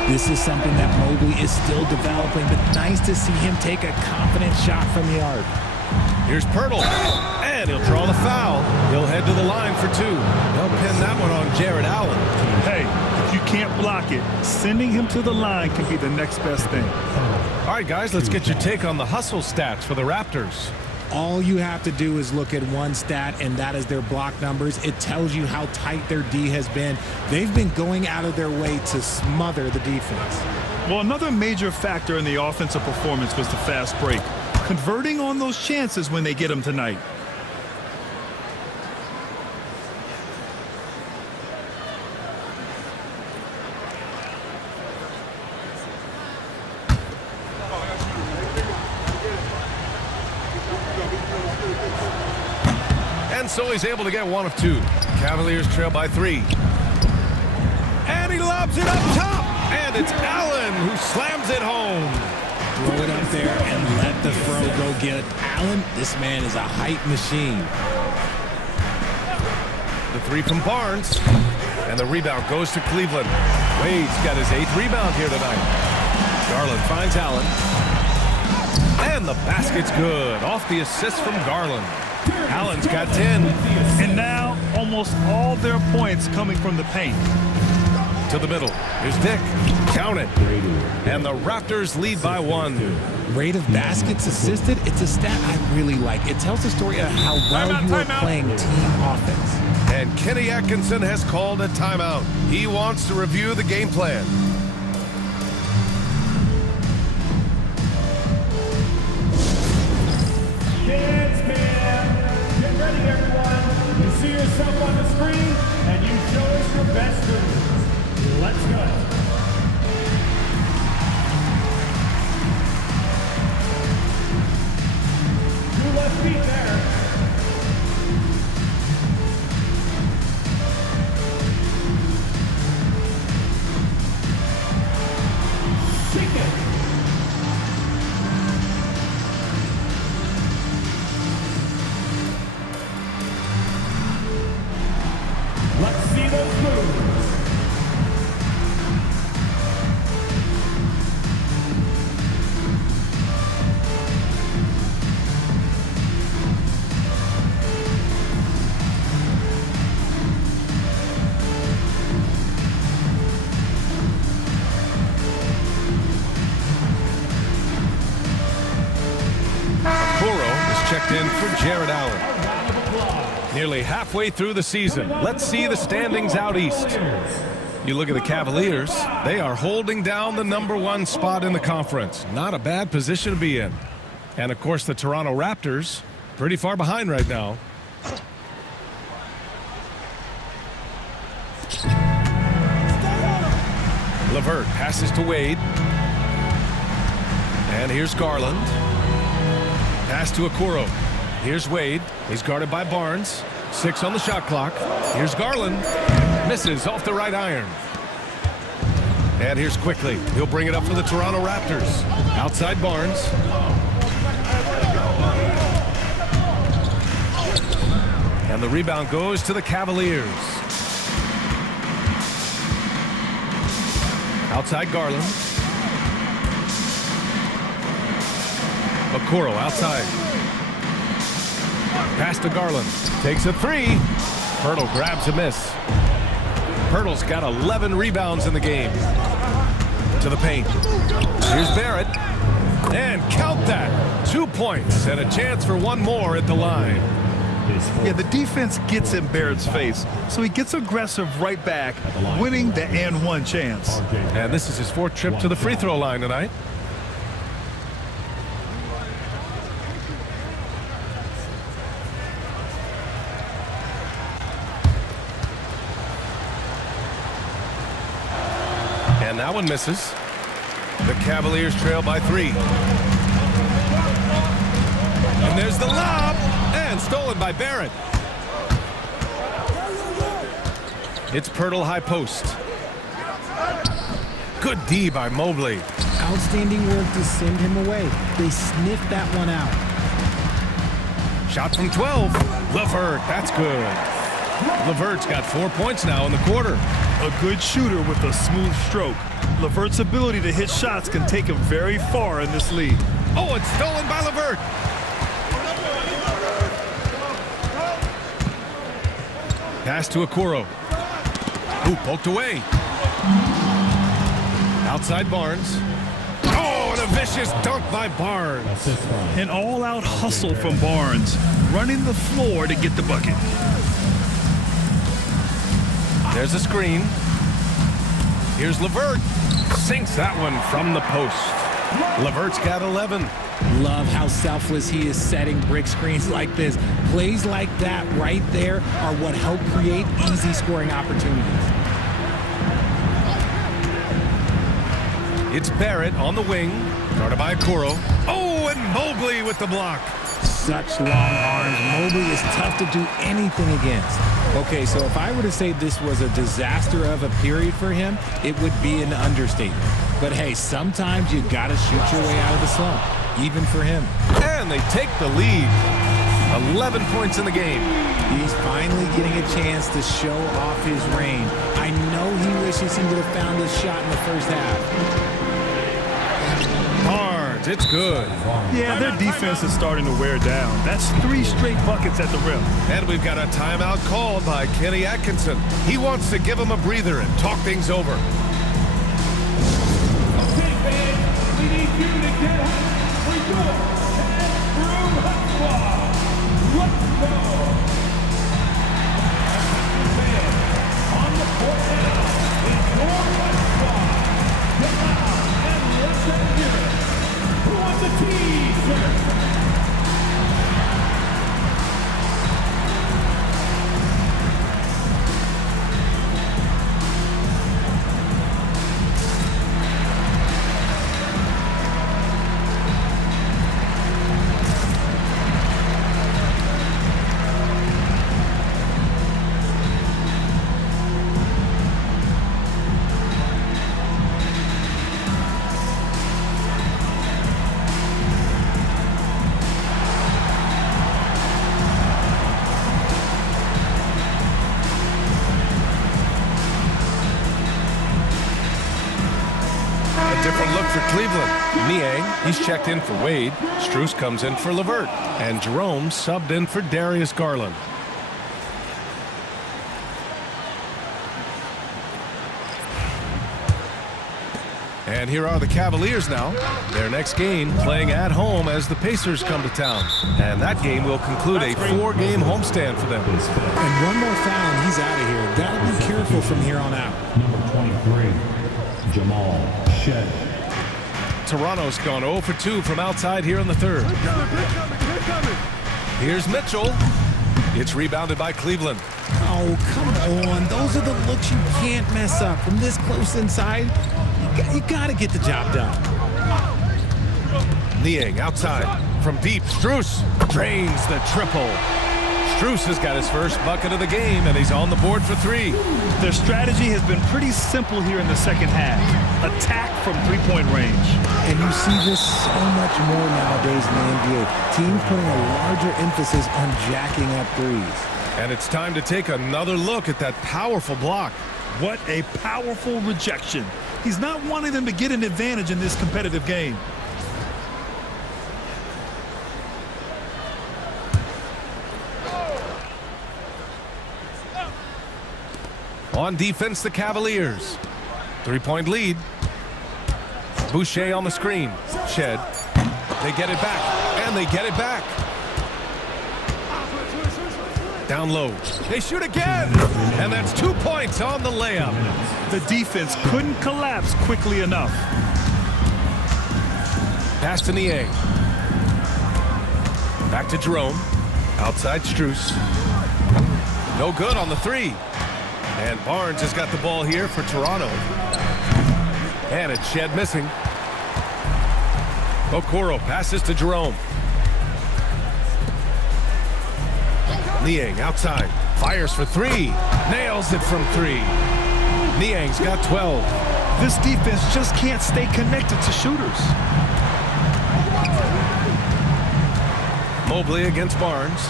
This is something that Mobley is still developing, but nice to see him take a confident shot from the arc. Here's Pirtle. And he'll draw the foul. He'll head to the line for 2. They'll pin that one on Jared Allen. Hey, if you can't block it, sending him to the line can be the next best thing. All right, guys, let's get your take on the hustle stats for the Raptors. All you have to do is look at one stat, and that is their block numbers. It tells you how tight their D has been. They've been going out of their way to smother the defense. Well, another major factor in the offensive performance was the fast break. Converting on those chances when they get them tonight. And so he's able to get 1 of 2. Cavaliers trail by 3. And he lobs it up top. And it's Allen who slams it home. Throw it up there and let the throw go get it. Allen, this man is a height machine. The 3 from Barnes. And the rebound goes to Cleveland. Wade's got his 8th rebound here tonight. Garland finds Allen. And the basket's good. Off the assist from Garland. Allen's got 10. And now almost all their points coming from the paint. To the middle. Here's Dick. Count it. And the Raptors lead by 1. Rate of baskets assisted, it's a stat I really like. It tells the story of how well you are playing team offense. And Kenny Atkinson has called a timeout. He wants to review the game plan. Kids, man, get ready, everyone. You see yourself on the screen, and you show us your best moves. Let's go. 2 left feet there. Shake it. Let's see those moves. Checked in for Jared Allen. Nearly halfway through the season. Let's see the standings out east. You look at the Cavaliers, they are holding down the #1 spot in the conference. Not a bad position to be in. And of course the Toronto Raptors, pretty far behind right now. LeVert passes to Wade. And here's Garland. Pass to Okoro. Here's Wade. He's guarded by Barnes. 6 on the shot clock. Here's Garland. Misses off the right iron. And here's Quickly. He'll bring it up for the Toronto Raptors. Outside Barnes. And the rebound goes to the Cavaliers. Outside Garland. Okoro outside. Pass to Garland. Takes a 3. Pirtle grabs a miss. Pirtle's got 11 rebounds in the game. To the paint. Here's Barrett. And count that. 2 points and a chance for one more at the line. Yeah, the defense gets in Barrett's face, so he gets aggressive right back, winning the and one chance. And this is his 4th trip to the free throw line tonight. And that one misses. The Cavaliers trail by 3. And there's the lob, and stolen by Barrett. It's Pirtle high post. Good D by Mobley. Outstanding work to send him away. They sniffed that one out. Shot from 12. LeVert, that's good. LeVert's got 4 points now in the quarter. A good shooter with a smooth stroke. LeVert's ability to hit shots can take him very far in this league. Oh, it's stolen by LeVert. Pass to Okoro. Ooh, poked away. Outside Barnes. Oh, and a vicious dunk by Barnes. An all-out hustle from Barnes, running the floor to get the bucket. There's a screen. Here's LeVert. Sinks that one from the post. LeVert's got 11. Love how selfless he is setting brick screens like this. Plays like that right there are what help create easy scoring opportunities. It's Barrett on the wing. Guarded by Okoro. Oh, and Mobley with the block. Such long arms. Mobley is tough to do anything against. Okay, so if I were to say this was a disaster of a period for him, it would be an understatement. But hey, sometimes you gotta shoot your way out of the slump, even for him. And they take the lead. 11 points in the game. He's finally getting a chance to show off his range. I know he wishes he would have found this shot in the first half. Barnes, it's good. Yeah, their defense is starting to wear down. That's 3 straight buckets at the rim. And we've got a timeout called by Kenny Atkinson. He wants to give him a breather and talk things over. Okay, fans, we need you to get up for your Brew Hot Squad. Let's go. Fans, on the court now is your Hot Squad. Come out and let them hear it. Who wants a T-shirt? Different look for Cleveland. Niang, he's checked in for Wade. Strus comes in for LeVert. And Jerome subbed in for Darius Garland. And here are the Cavaliers now. Their next game playing at home as the Pacers come to town. And that game will conclude a 4-game homestand for them. And one more foul and he's out of here. Gotta be careful from here on out. Number 23, Jamal Shed. Toronto's gone 0 for 2 from outside here in the third. Here's Mitchell. It's rebounded by Cleveland. Oh, come on. Those are the looks you can't mess up. From this close inside, you got to get the job done. Niang outside. From deep, Strus drains the triple. Strus has got his first bucket of the game, and he's on the board for 3. Their strategy has been pretty simple here in the second half. Attack from 3-point range. And you see this so much more nowadays in the NBA. Teams putting a larger emphasis on jacking up threes. And it's time to take another look at that powerful block. What a powerful rejection. He's not wanting them to get an advantage in this competitive game. On defense, the Cavaliers. 3-point lead. Boucher on the screen. Shed. They get it back, and they get it back. Down low. They shoot again. And that's 2 points on the layup. The defense couldn't collapse quickly enough. Pass to Niang. Back to Jerome. Outside Strus. No good on the three. And Barnes has got the ball here for Toronto. And it's Shed missing. Okoro passes to Jerome. Niang outside. Fires for three. Nails it from three. Niang's got 12. This defense just can't stay connected to shooters. Mobley against Barnes.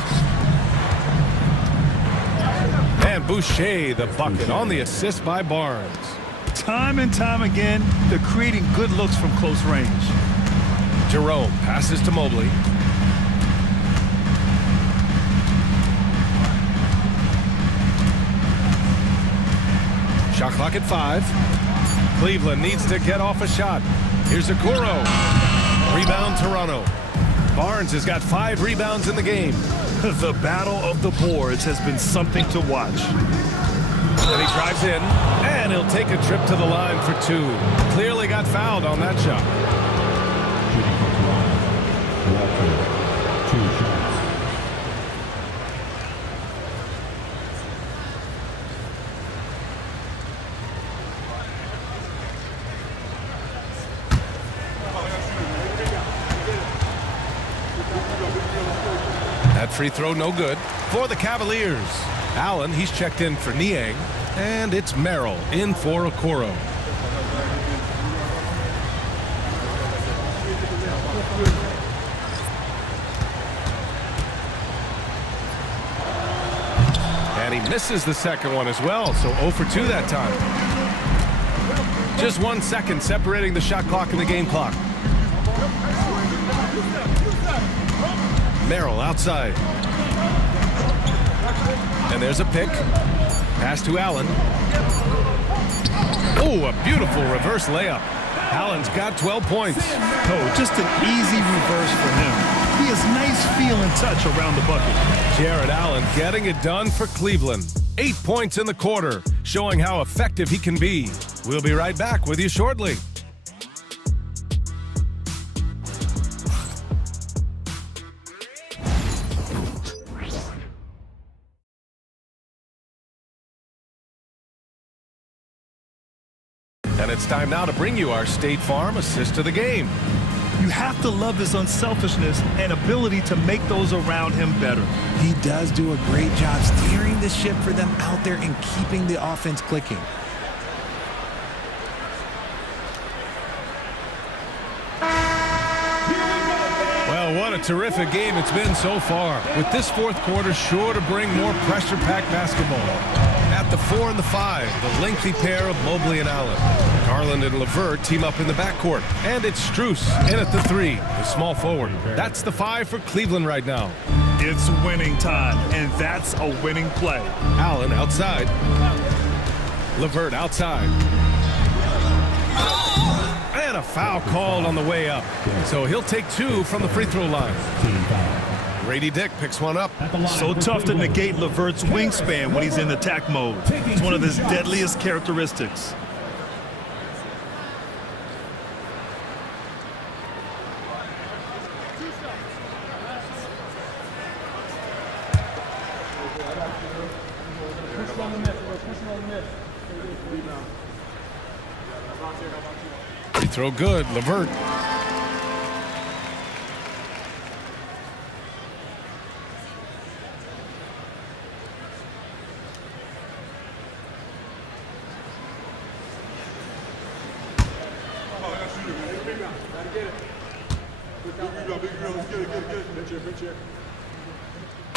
And Boucher the bucket on the assist by Barnes. Time and time again, they're creating good looks from close range. Jerome passes to Mobley. Shot clock at 5. Cleveland needs to get off a shot. Here's Okoro. Rebound Toronto. Barnes has got 5 rebounds in the game. The battle of the boards has been something to watch. And he drives in, and he'll take a trip to the line for 2. Clearly got fouled on that shot. That free throw no good for the Cavaliers. Allen, he's checked in for Niang, and it's Merrill in for Okoro. And he misses the second one as well, so 0 for 2 that time. Just 1 second separating the shot clock and the game clock. Merrill outside. And there's a pick. Pass to Allen. Oh, a beautiful reverse layup. Allen's got 12 points. Oh, just an easy reverse for him. He has nice feel and touch around the bucket. Jared Allen getting it done for Cleveland. 8 points in the quarter, showing how effective he can be. We'll be right back with you shortly. And it's time now to bring you our State Farm assist to the game. You have to love his unselfishness and ability to make those around him better. He does do a great job steering the ship for them out there and keeping the offense clicking. Well, what a terrific game it's been so far. With this fourth quarter sure to bring more pressure-packed basketball. At the 4 and the 5, the lengthy pair of Mobley and Allen. Garland and LeVert team up in the backcourt. And it's Strus in at the 3, the small forward. That's the 5 for Cleveland right now. It's winning time, and that's a winning play. Allen outside. LeVert outside. And a foul called on the way up. So he'll take 2 from the free throw line. Grady Dick picks one up. So tough to negate LeVert's wingspan when he's in attack mode. It's one of his deadliest characteristics. Free throw good, LeVert.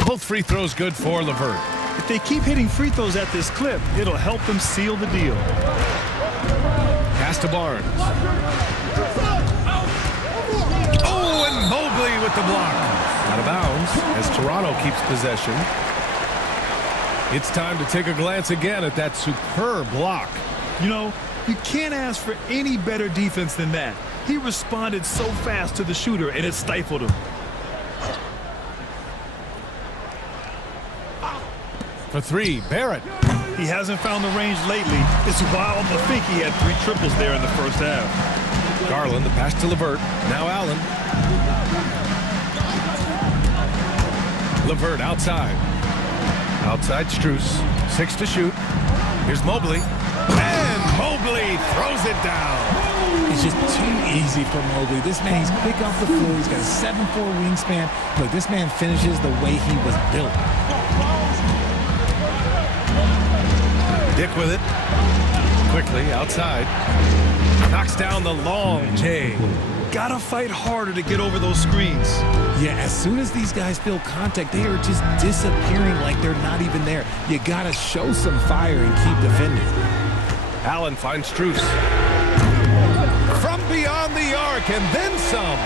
Both free throws good for LeVert. If they keep hitting free throws at this clip, it'll help them seal the deal. Pass to Barnes. Oh, and Mobley with the block. Out of bounds as Toronto keeps possession. It's time to take a glance again at that superb block. You know, you can't ask for any better defense than that. He responded so fast to the shooter, and it stifled him. For three, Barrett. He hasn't found the range lately. It's wild to think he had 3 triples there in the first half. Garland, the pass to LeVert. Now Allen. LeVert outside. Outside Strus. 6 to shoot. Here's Mobley. And Mobley throws it down. It's just too easy for Mobley. This man, he's quick off the floor. He's got a 7'4" wingspan. Look, this man finishes the way he was built. Dick with it. Quickly outside. Knocks down the long J. Gotta fight harder to get over those screens. Yeah, as soon as these guys feel contact, they are just disappearing like they're not even there. You gotta show some fire and keep defending. Allen finds Strus. From beyond the arc and then some.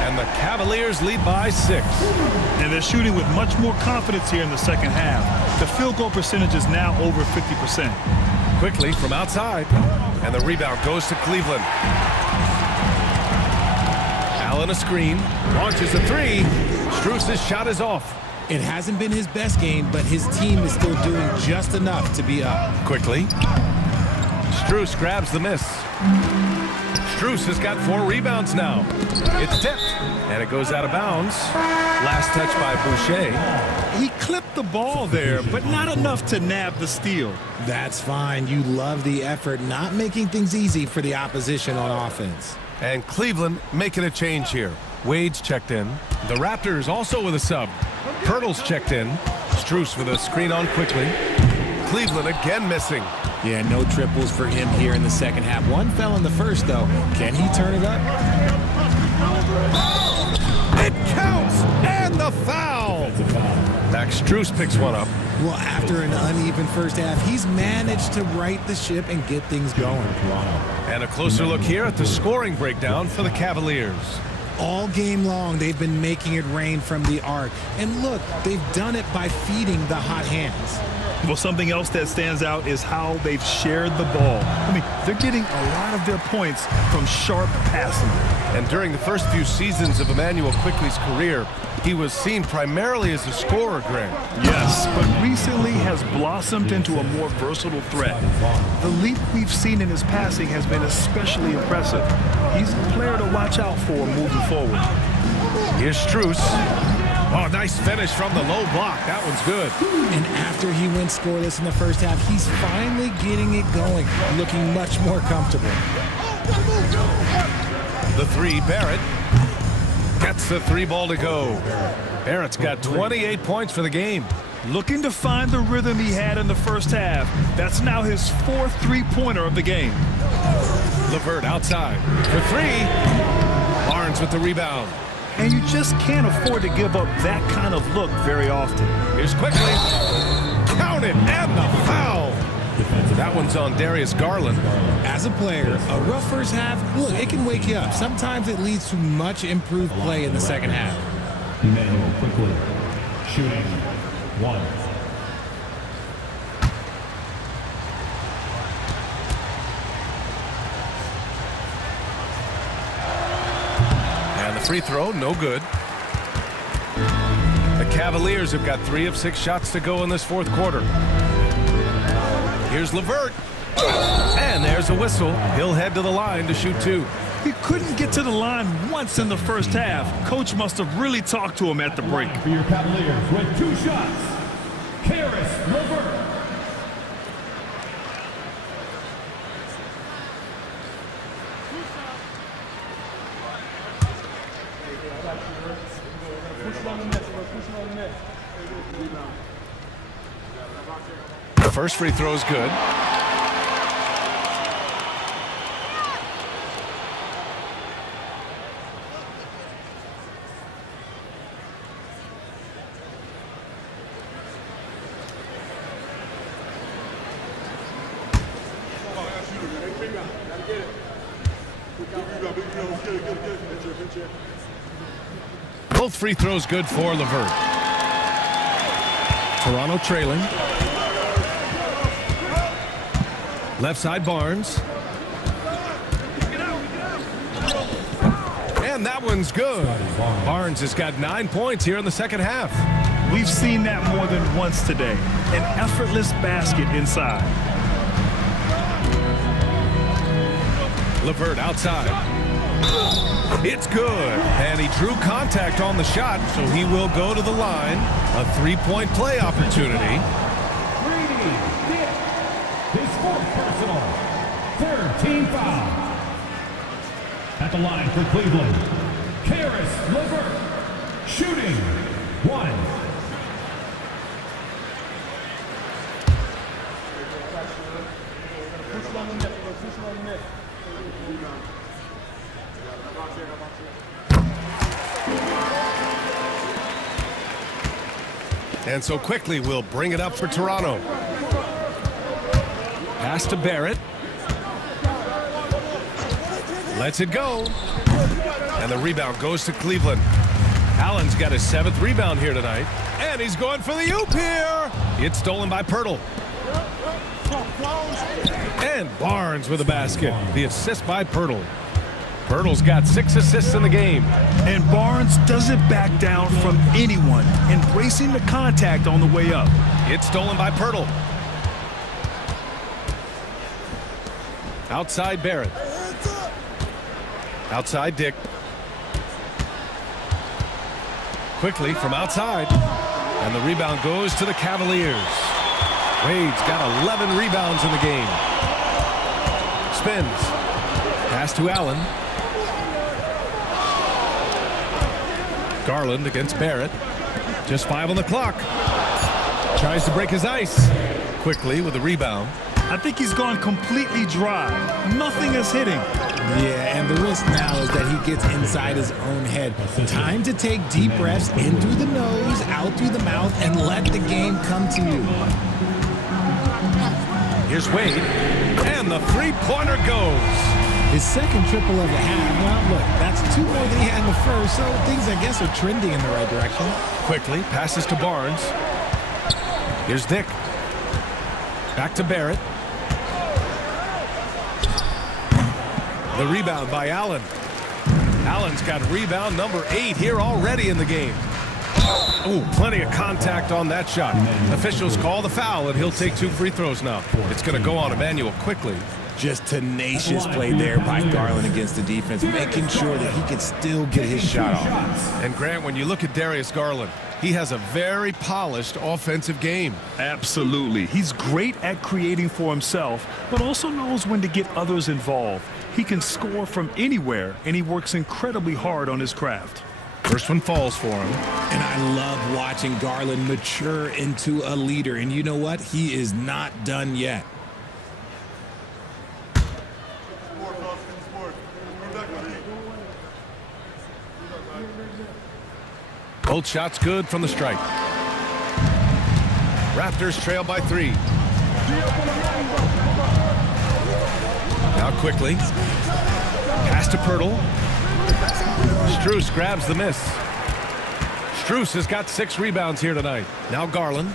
And the Cavaliers lead by 6. And they're shooting with much more confidence here in the second half. The field goal percentage is now over 50%. Quickly from outside. And the rebound goes to Cleveland. Allen a screen. Launches a 3. Strus' shot is off. It hasn't been his best game, but his team is still doing just enough to be up. Quickly. Strus grabs the miss. Strus has got 4 rebounds now. It's tipped, and it goes out of bounds. Last touch by Boucher. He clipped the ball there, but not enough to nab the steal. That's fine. You love the effort, not making things easy for the opposition on offense. And Cleveland making a change here. Wade's checked in. The Raptors also with a sub. Pirtle's checked in. Strus with a screen on quickly. Cleveland again missing. Yeah, no triples for him here in the second half. One fell in the first, though. Can he turn it up? It counts! And the foul! Max Strus picks one up. Well, after an uneven first half, he's managed to right the ship and get things going. And a closer look here at the scoring breakdown for the Cavaliers. All game long, they've been making it rain from the arc. And look, they've done it by feeding the hot hands. Well, something else that stands out is how they've shared the ball. I mean, they're getting a lot of their points from sharp passing. And during the first few seasons of Emmanuel Quickley's career, he was seen primarily as a scorer, Grant. Yes, but recently has blossomed into a more versatile threat. The leap we've seen in his passing has been especially impressive. He's a player to watch out for moving forward. Here's Strus. Oh, nice finish from the low block. That one's good. And after he went scoreless in the first half, he's finally getting it going, looking much more comfortable. The 3, Barrett. Gets the 3 ball to go. Barrett's got 28 points for the game. Looking to find the rhythm he had in the first half. That's now his 4th three-pointer of the game. LeVert outside for 3. Barnes with the rebound. And you just can't afford to give up that kind of look very often. Here's Quickly. Count it, and the foul. That one's on Darius Garland. As a player, a rough first half, look, it can wake you up. Sometimes it leads to much improved play in the second half. Emmanuel Quickley, shooting 1. And the free throw, no good. The Cavaliers have got 3 of 6 shots to go in this 4th quarter. Here's LeVert. And there's a whistle. He'll head to the line to shoot 2. He couldn't get to the line once in the first half. Coach must have really talked to him at the break. For your Cavaliers with 2 shots, Caris LeVert. The first free throw is good. Both free throws good for LeVert. Toronto trailing. Left side Barnes. And that one's good. Barnes has got 9 points here in the second half. We've seen that more than once today. An effortless basket inside. LeVert outside. It's good. And he drew contact on the shot, so he will go to the line. A three-point play opportunity. His fourth personal. Third team foul. At the line for Cleveland, Karis LeVert. Shooting. 1. And so quickly we'll bring it up for Toronto. Pass to Barrett. Lets it go. And the rebound goes to Cleveland. Allen's got his 7th rebound here tonight. And he's going for the oop here. It's stolen by Pirtle. And Barnes with a basket. The assist by Pirtle. Pirtle's got 6 assists in the game. And Barnes doesn't back down from anyone, embracing the contact on the way up. It's stolen by Pirtle. Outside Barrett. Outside Dick. Quickly from outside. And the rebound goes to the Cavaliers. Wade's got 11 rebounds in the game. Spins. Pass to Allen. Garland against Barrett. Just 5 on the clock. Tries to break his ice. Quickly with the rebound. I think he's gone completely dry. Nothing is hitting. Yeah, and the risk now is that he gets inside his own head. Time to take deep breaths in through the nose, out through the mouth, and let the game come to you. Here's Wade. And the three-pointer goes. His second triple of the half. Well, look, that's 2 more than he had in the first, so things, I guess, are trending in the right direction. Quickly, passes to Barnes. Here's Dick. Back to Barrett. The rebound by Allen. Allen's got rebound number 8 here already in the game. Ooh, plenty of contact on that shot. Officials call the foul, and he'll take 2 free throws now. It's going to go on Emmanuel quickly. Just tenacious play there by Garland against the defense, making sure that he can still get his shot off. And Grant, when you look at Darius Garland, he has a very polished offensive game. Absolutely. He's great at creating for himself, but also knows when to get others involved. He can score from anywhere, and he works incredibly hard on his craft. First one falls for him. And I love watching Garland mature into a leader. And you know what? He is not done yet. Both shots good from the strike. Raptors trail by 3. Now quickly. Pass to Pirtle. Strus grabs the miss. Strus has got 6 rebounds here tonight. Now Garland.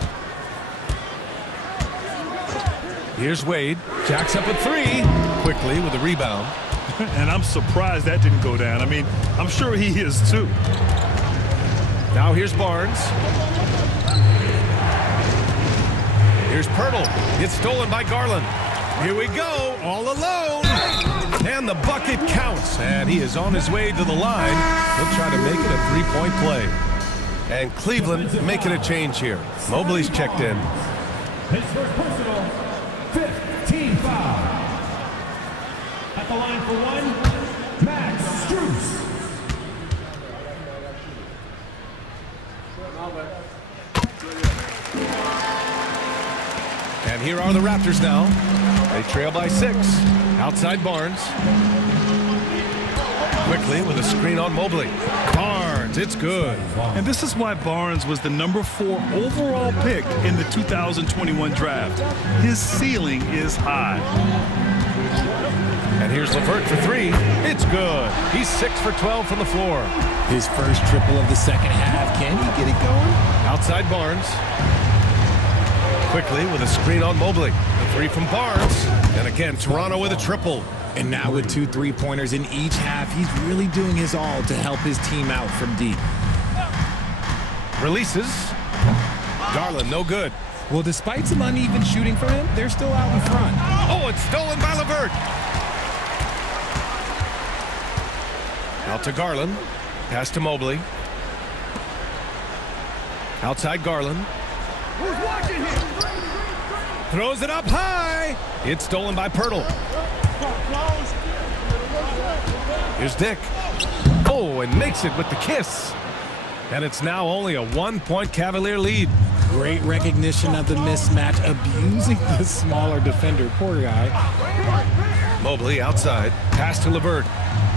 Here's Wade. Jacks up a 3. Quickly with the rebound. And I'm surprised that didn't go down. I mean, I'm sure he is too. Now here's Barnes. Here's Pirtle. It's stolen by Garland. Here we go, all alone. And the bucket counts. And he is on his way to the line. He'll try to make it a 3-point play. And Cleveland making a change here. Mobley's checked in. His first personal, 5th team foul. At the line for 1, Max Strus. And here are the Raptors now. They trail by 6. Outside Barnes. Quickly with a screen on Mobley. Barnes, it's good. And this is why Barnes was the number 4 overall pick in the 2021 draft. His ceiling is high. And here's LeVert for 3. It's good. He's 6 for 12 from the floor. His first triple of the second half. Can he get it going? Outside Barnes. Quickly with a screen on Mobley. The 3 from Barnes. And again, Toronto with a triple. And now with 2 3-pointers in each half, he's really doing his all to help his team out from deep. Releases. Garland, no good. Well, despite some uneven shooting for him, they're still out in front. Oh, it's stolen by LeVert. Out to Garland. Pass to Mobley. Outside Garland. Throws it up high. It's stolen by Pirtle. Here's Dick. Oh, and makes it with the kiss. And it's now only a 1-point Cavalier lead. Great recognition of the mismatch, abusing the smaller defender. Poor guy. Mobley outside. Pass to LeVert.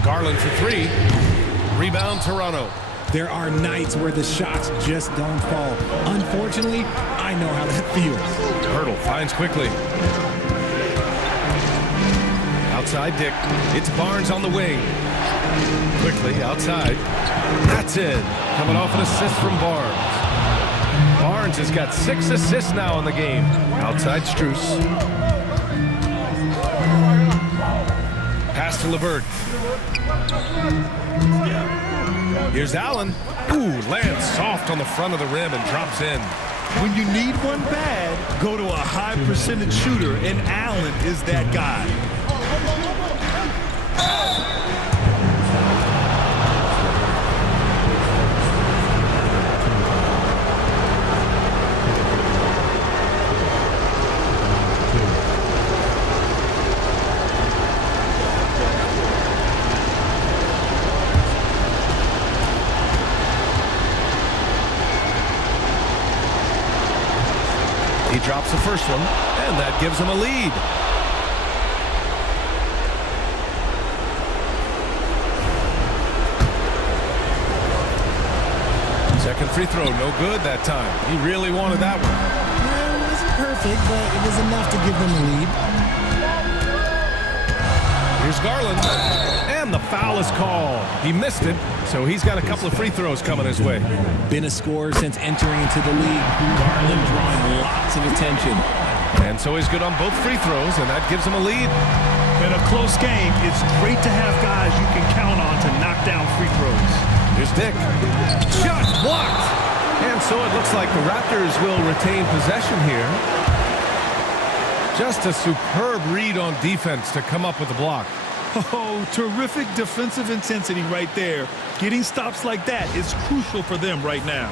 Garland for three. Rebound Toronto. There are nights where the shots just don't fall. Unfortunately, I know how that feels. Pirtle finds quickly. Outside Dick. It's Barnes on the wing. Quickly outside. That's it. Coming off an assist from Barnes. Barnes has got 6 assists now in the game. Outside Strus. Pass to LeVert. Here's Allen. Ooh, lands soft on the front of the rim and drops in. When you need one bad, go to a high percentage shooter, and Allen is that guy. He drops the first one, and that gives him a lead. Second free throw, no good that time. He really wanted that one. Well, it wasn't perfect, but it was enough to give them a lead. Here's Garland, and the foul is called. He missed it, so he's got a couple of free throws coming his way. Been a scorer since entering into the league. Garland drawing lots of attention. And so he's good on both free throws, and that gives him a lead. In a close game, it's great to have guys you can count on to knock down free throws. Here's Dick. Shot blocked. And so it looks like the Raptors will retain possession here. Just a superb read on defense to come up with the block. Oh, terrific defensive intensity right there. Getting stops like that is crucial for them right now.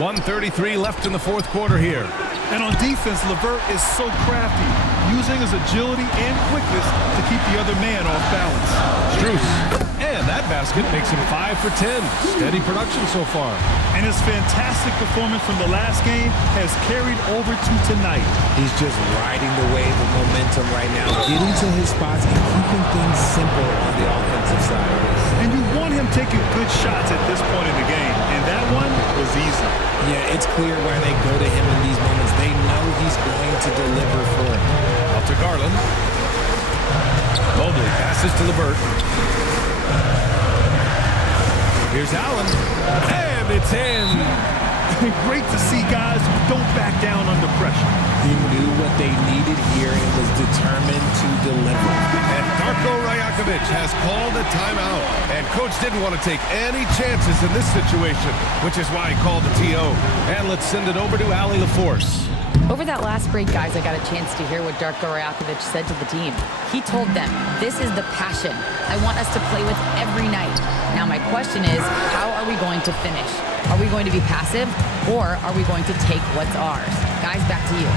.133 left in the fourth quarter here. And on defense, LeVert is so crafty, using his agility and quickness to keep the other man off balance. Strus. And that basket makes him 5 for 10. Steady production so far. And his fantastic performance from the last game has carried over to tonight. He's just riding the wave of momentum right now, getting to his spots and keeping things simple on the offensive side. And you want him taking good shots at this point in the game, and that one was easy. Yeah, it's clear why they go to him in these moments. They know he's going to deliver for them. Out to Garland. Mobley passes to LeVert. Here's Allen. And it's in. Great to see guys who don't back down under pressure. He knew what they needed here and was determined to deliver. And Darko Rajakovic has called a timeout. And coach didn't want to take any chances in this situation, which is why he called the TO. And let's send it over to Allie LaForce. Over that last break, guys, I got a chance to hear what Darko Rajakovic said to the team. He told them, this is the passion I want us to play with every night. Now my question is, how are we going to finish? Are we going to be passive, or are we going to take what's ours? Guys, back to you.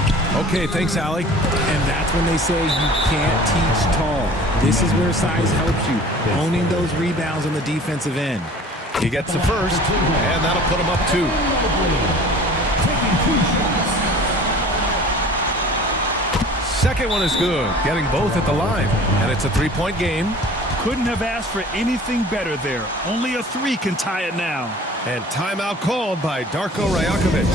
Okay, thanks, Allie. And that's when they say you can't teach tall. This is where size helps you, owning those rebounds on the defensive end. He gets the first, and that'll put him up 2. Second one is good, getting both at the line. And it's a 3-point game. Couldn't have asked for anything better there. Only a 3 can tie it now. And timeout called by Darko Rajakovic.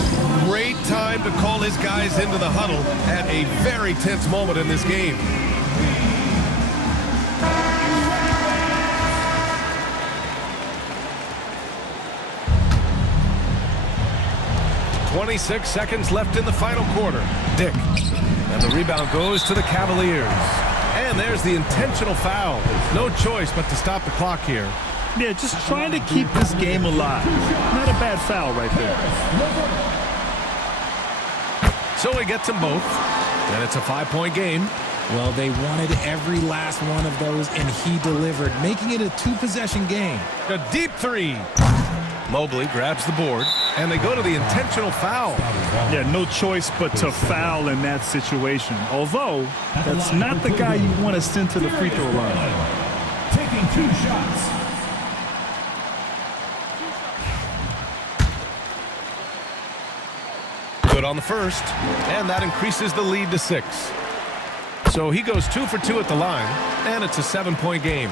Great time to call his guys into the huddle at a very tense moment in this game. .26 seconds left in the final quarter. Dick. And the rebound goes to the Cavaliers. And there's the intentional foul. No choice but to stop the clock here. Yeah, just trying to keep this game alive. Not a bad foul right there. So he gets them both, and it's a 5-point game. Well, they wanted every last one of those, and he delivered, making it a 2-possession game. A deep three. Mobley grabs the board, and they go to the intentional foul. Yeah, no choice but to foul in that situation. Although, that's not the guy you want to send to the free throw line. Taking 2 shots. Good on the first, and that increases the lead to 6. So he goes 2 for 2 at the line, and it's a 7-point game.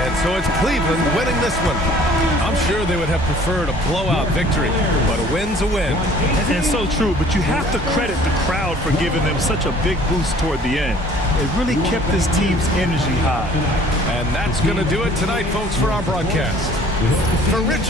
And so it's Cleveland winning this one. I'm sure they would have preferred a blowout victory, but a win's a win. And so true, but you have to credit the crowd for giving them such a big boost toward the end. It really kept this team's energy high. And that's going to do it tonight, folks, for our broadcast. For Richard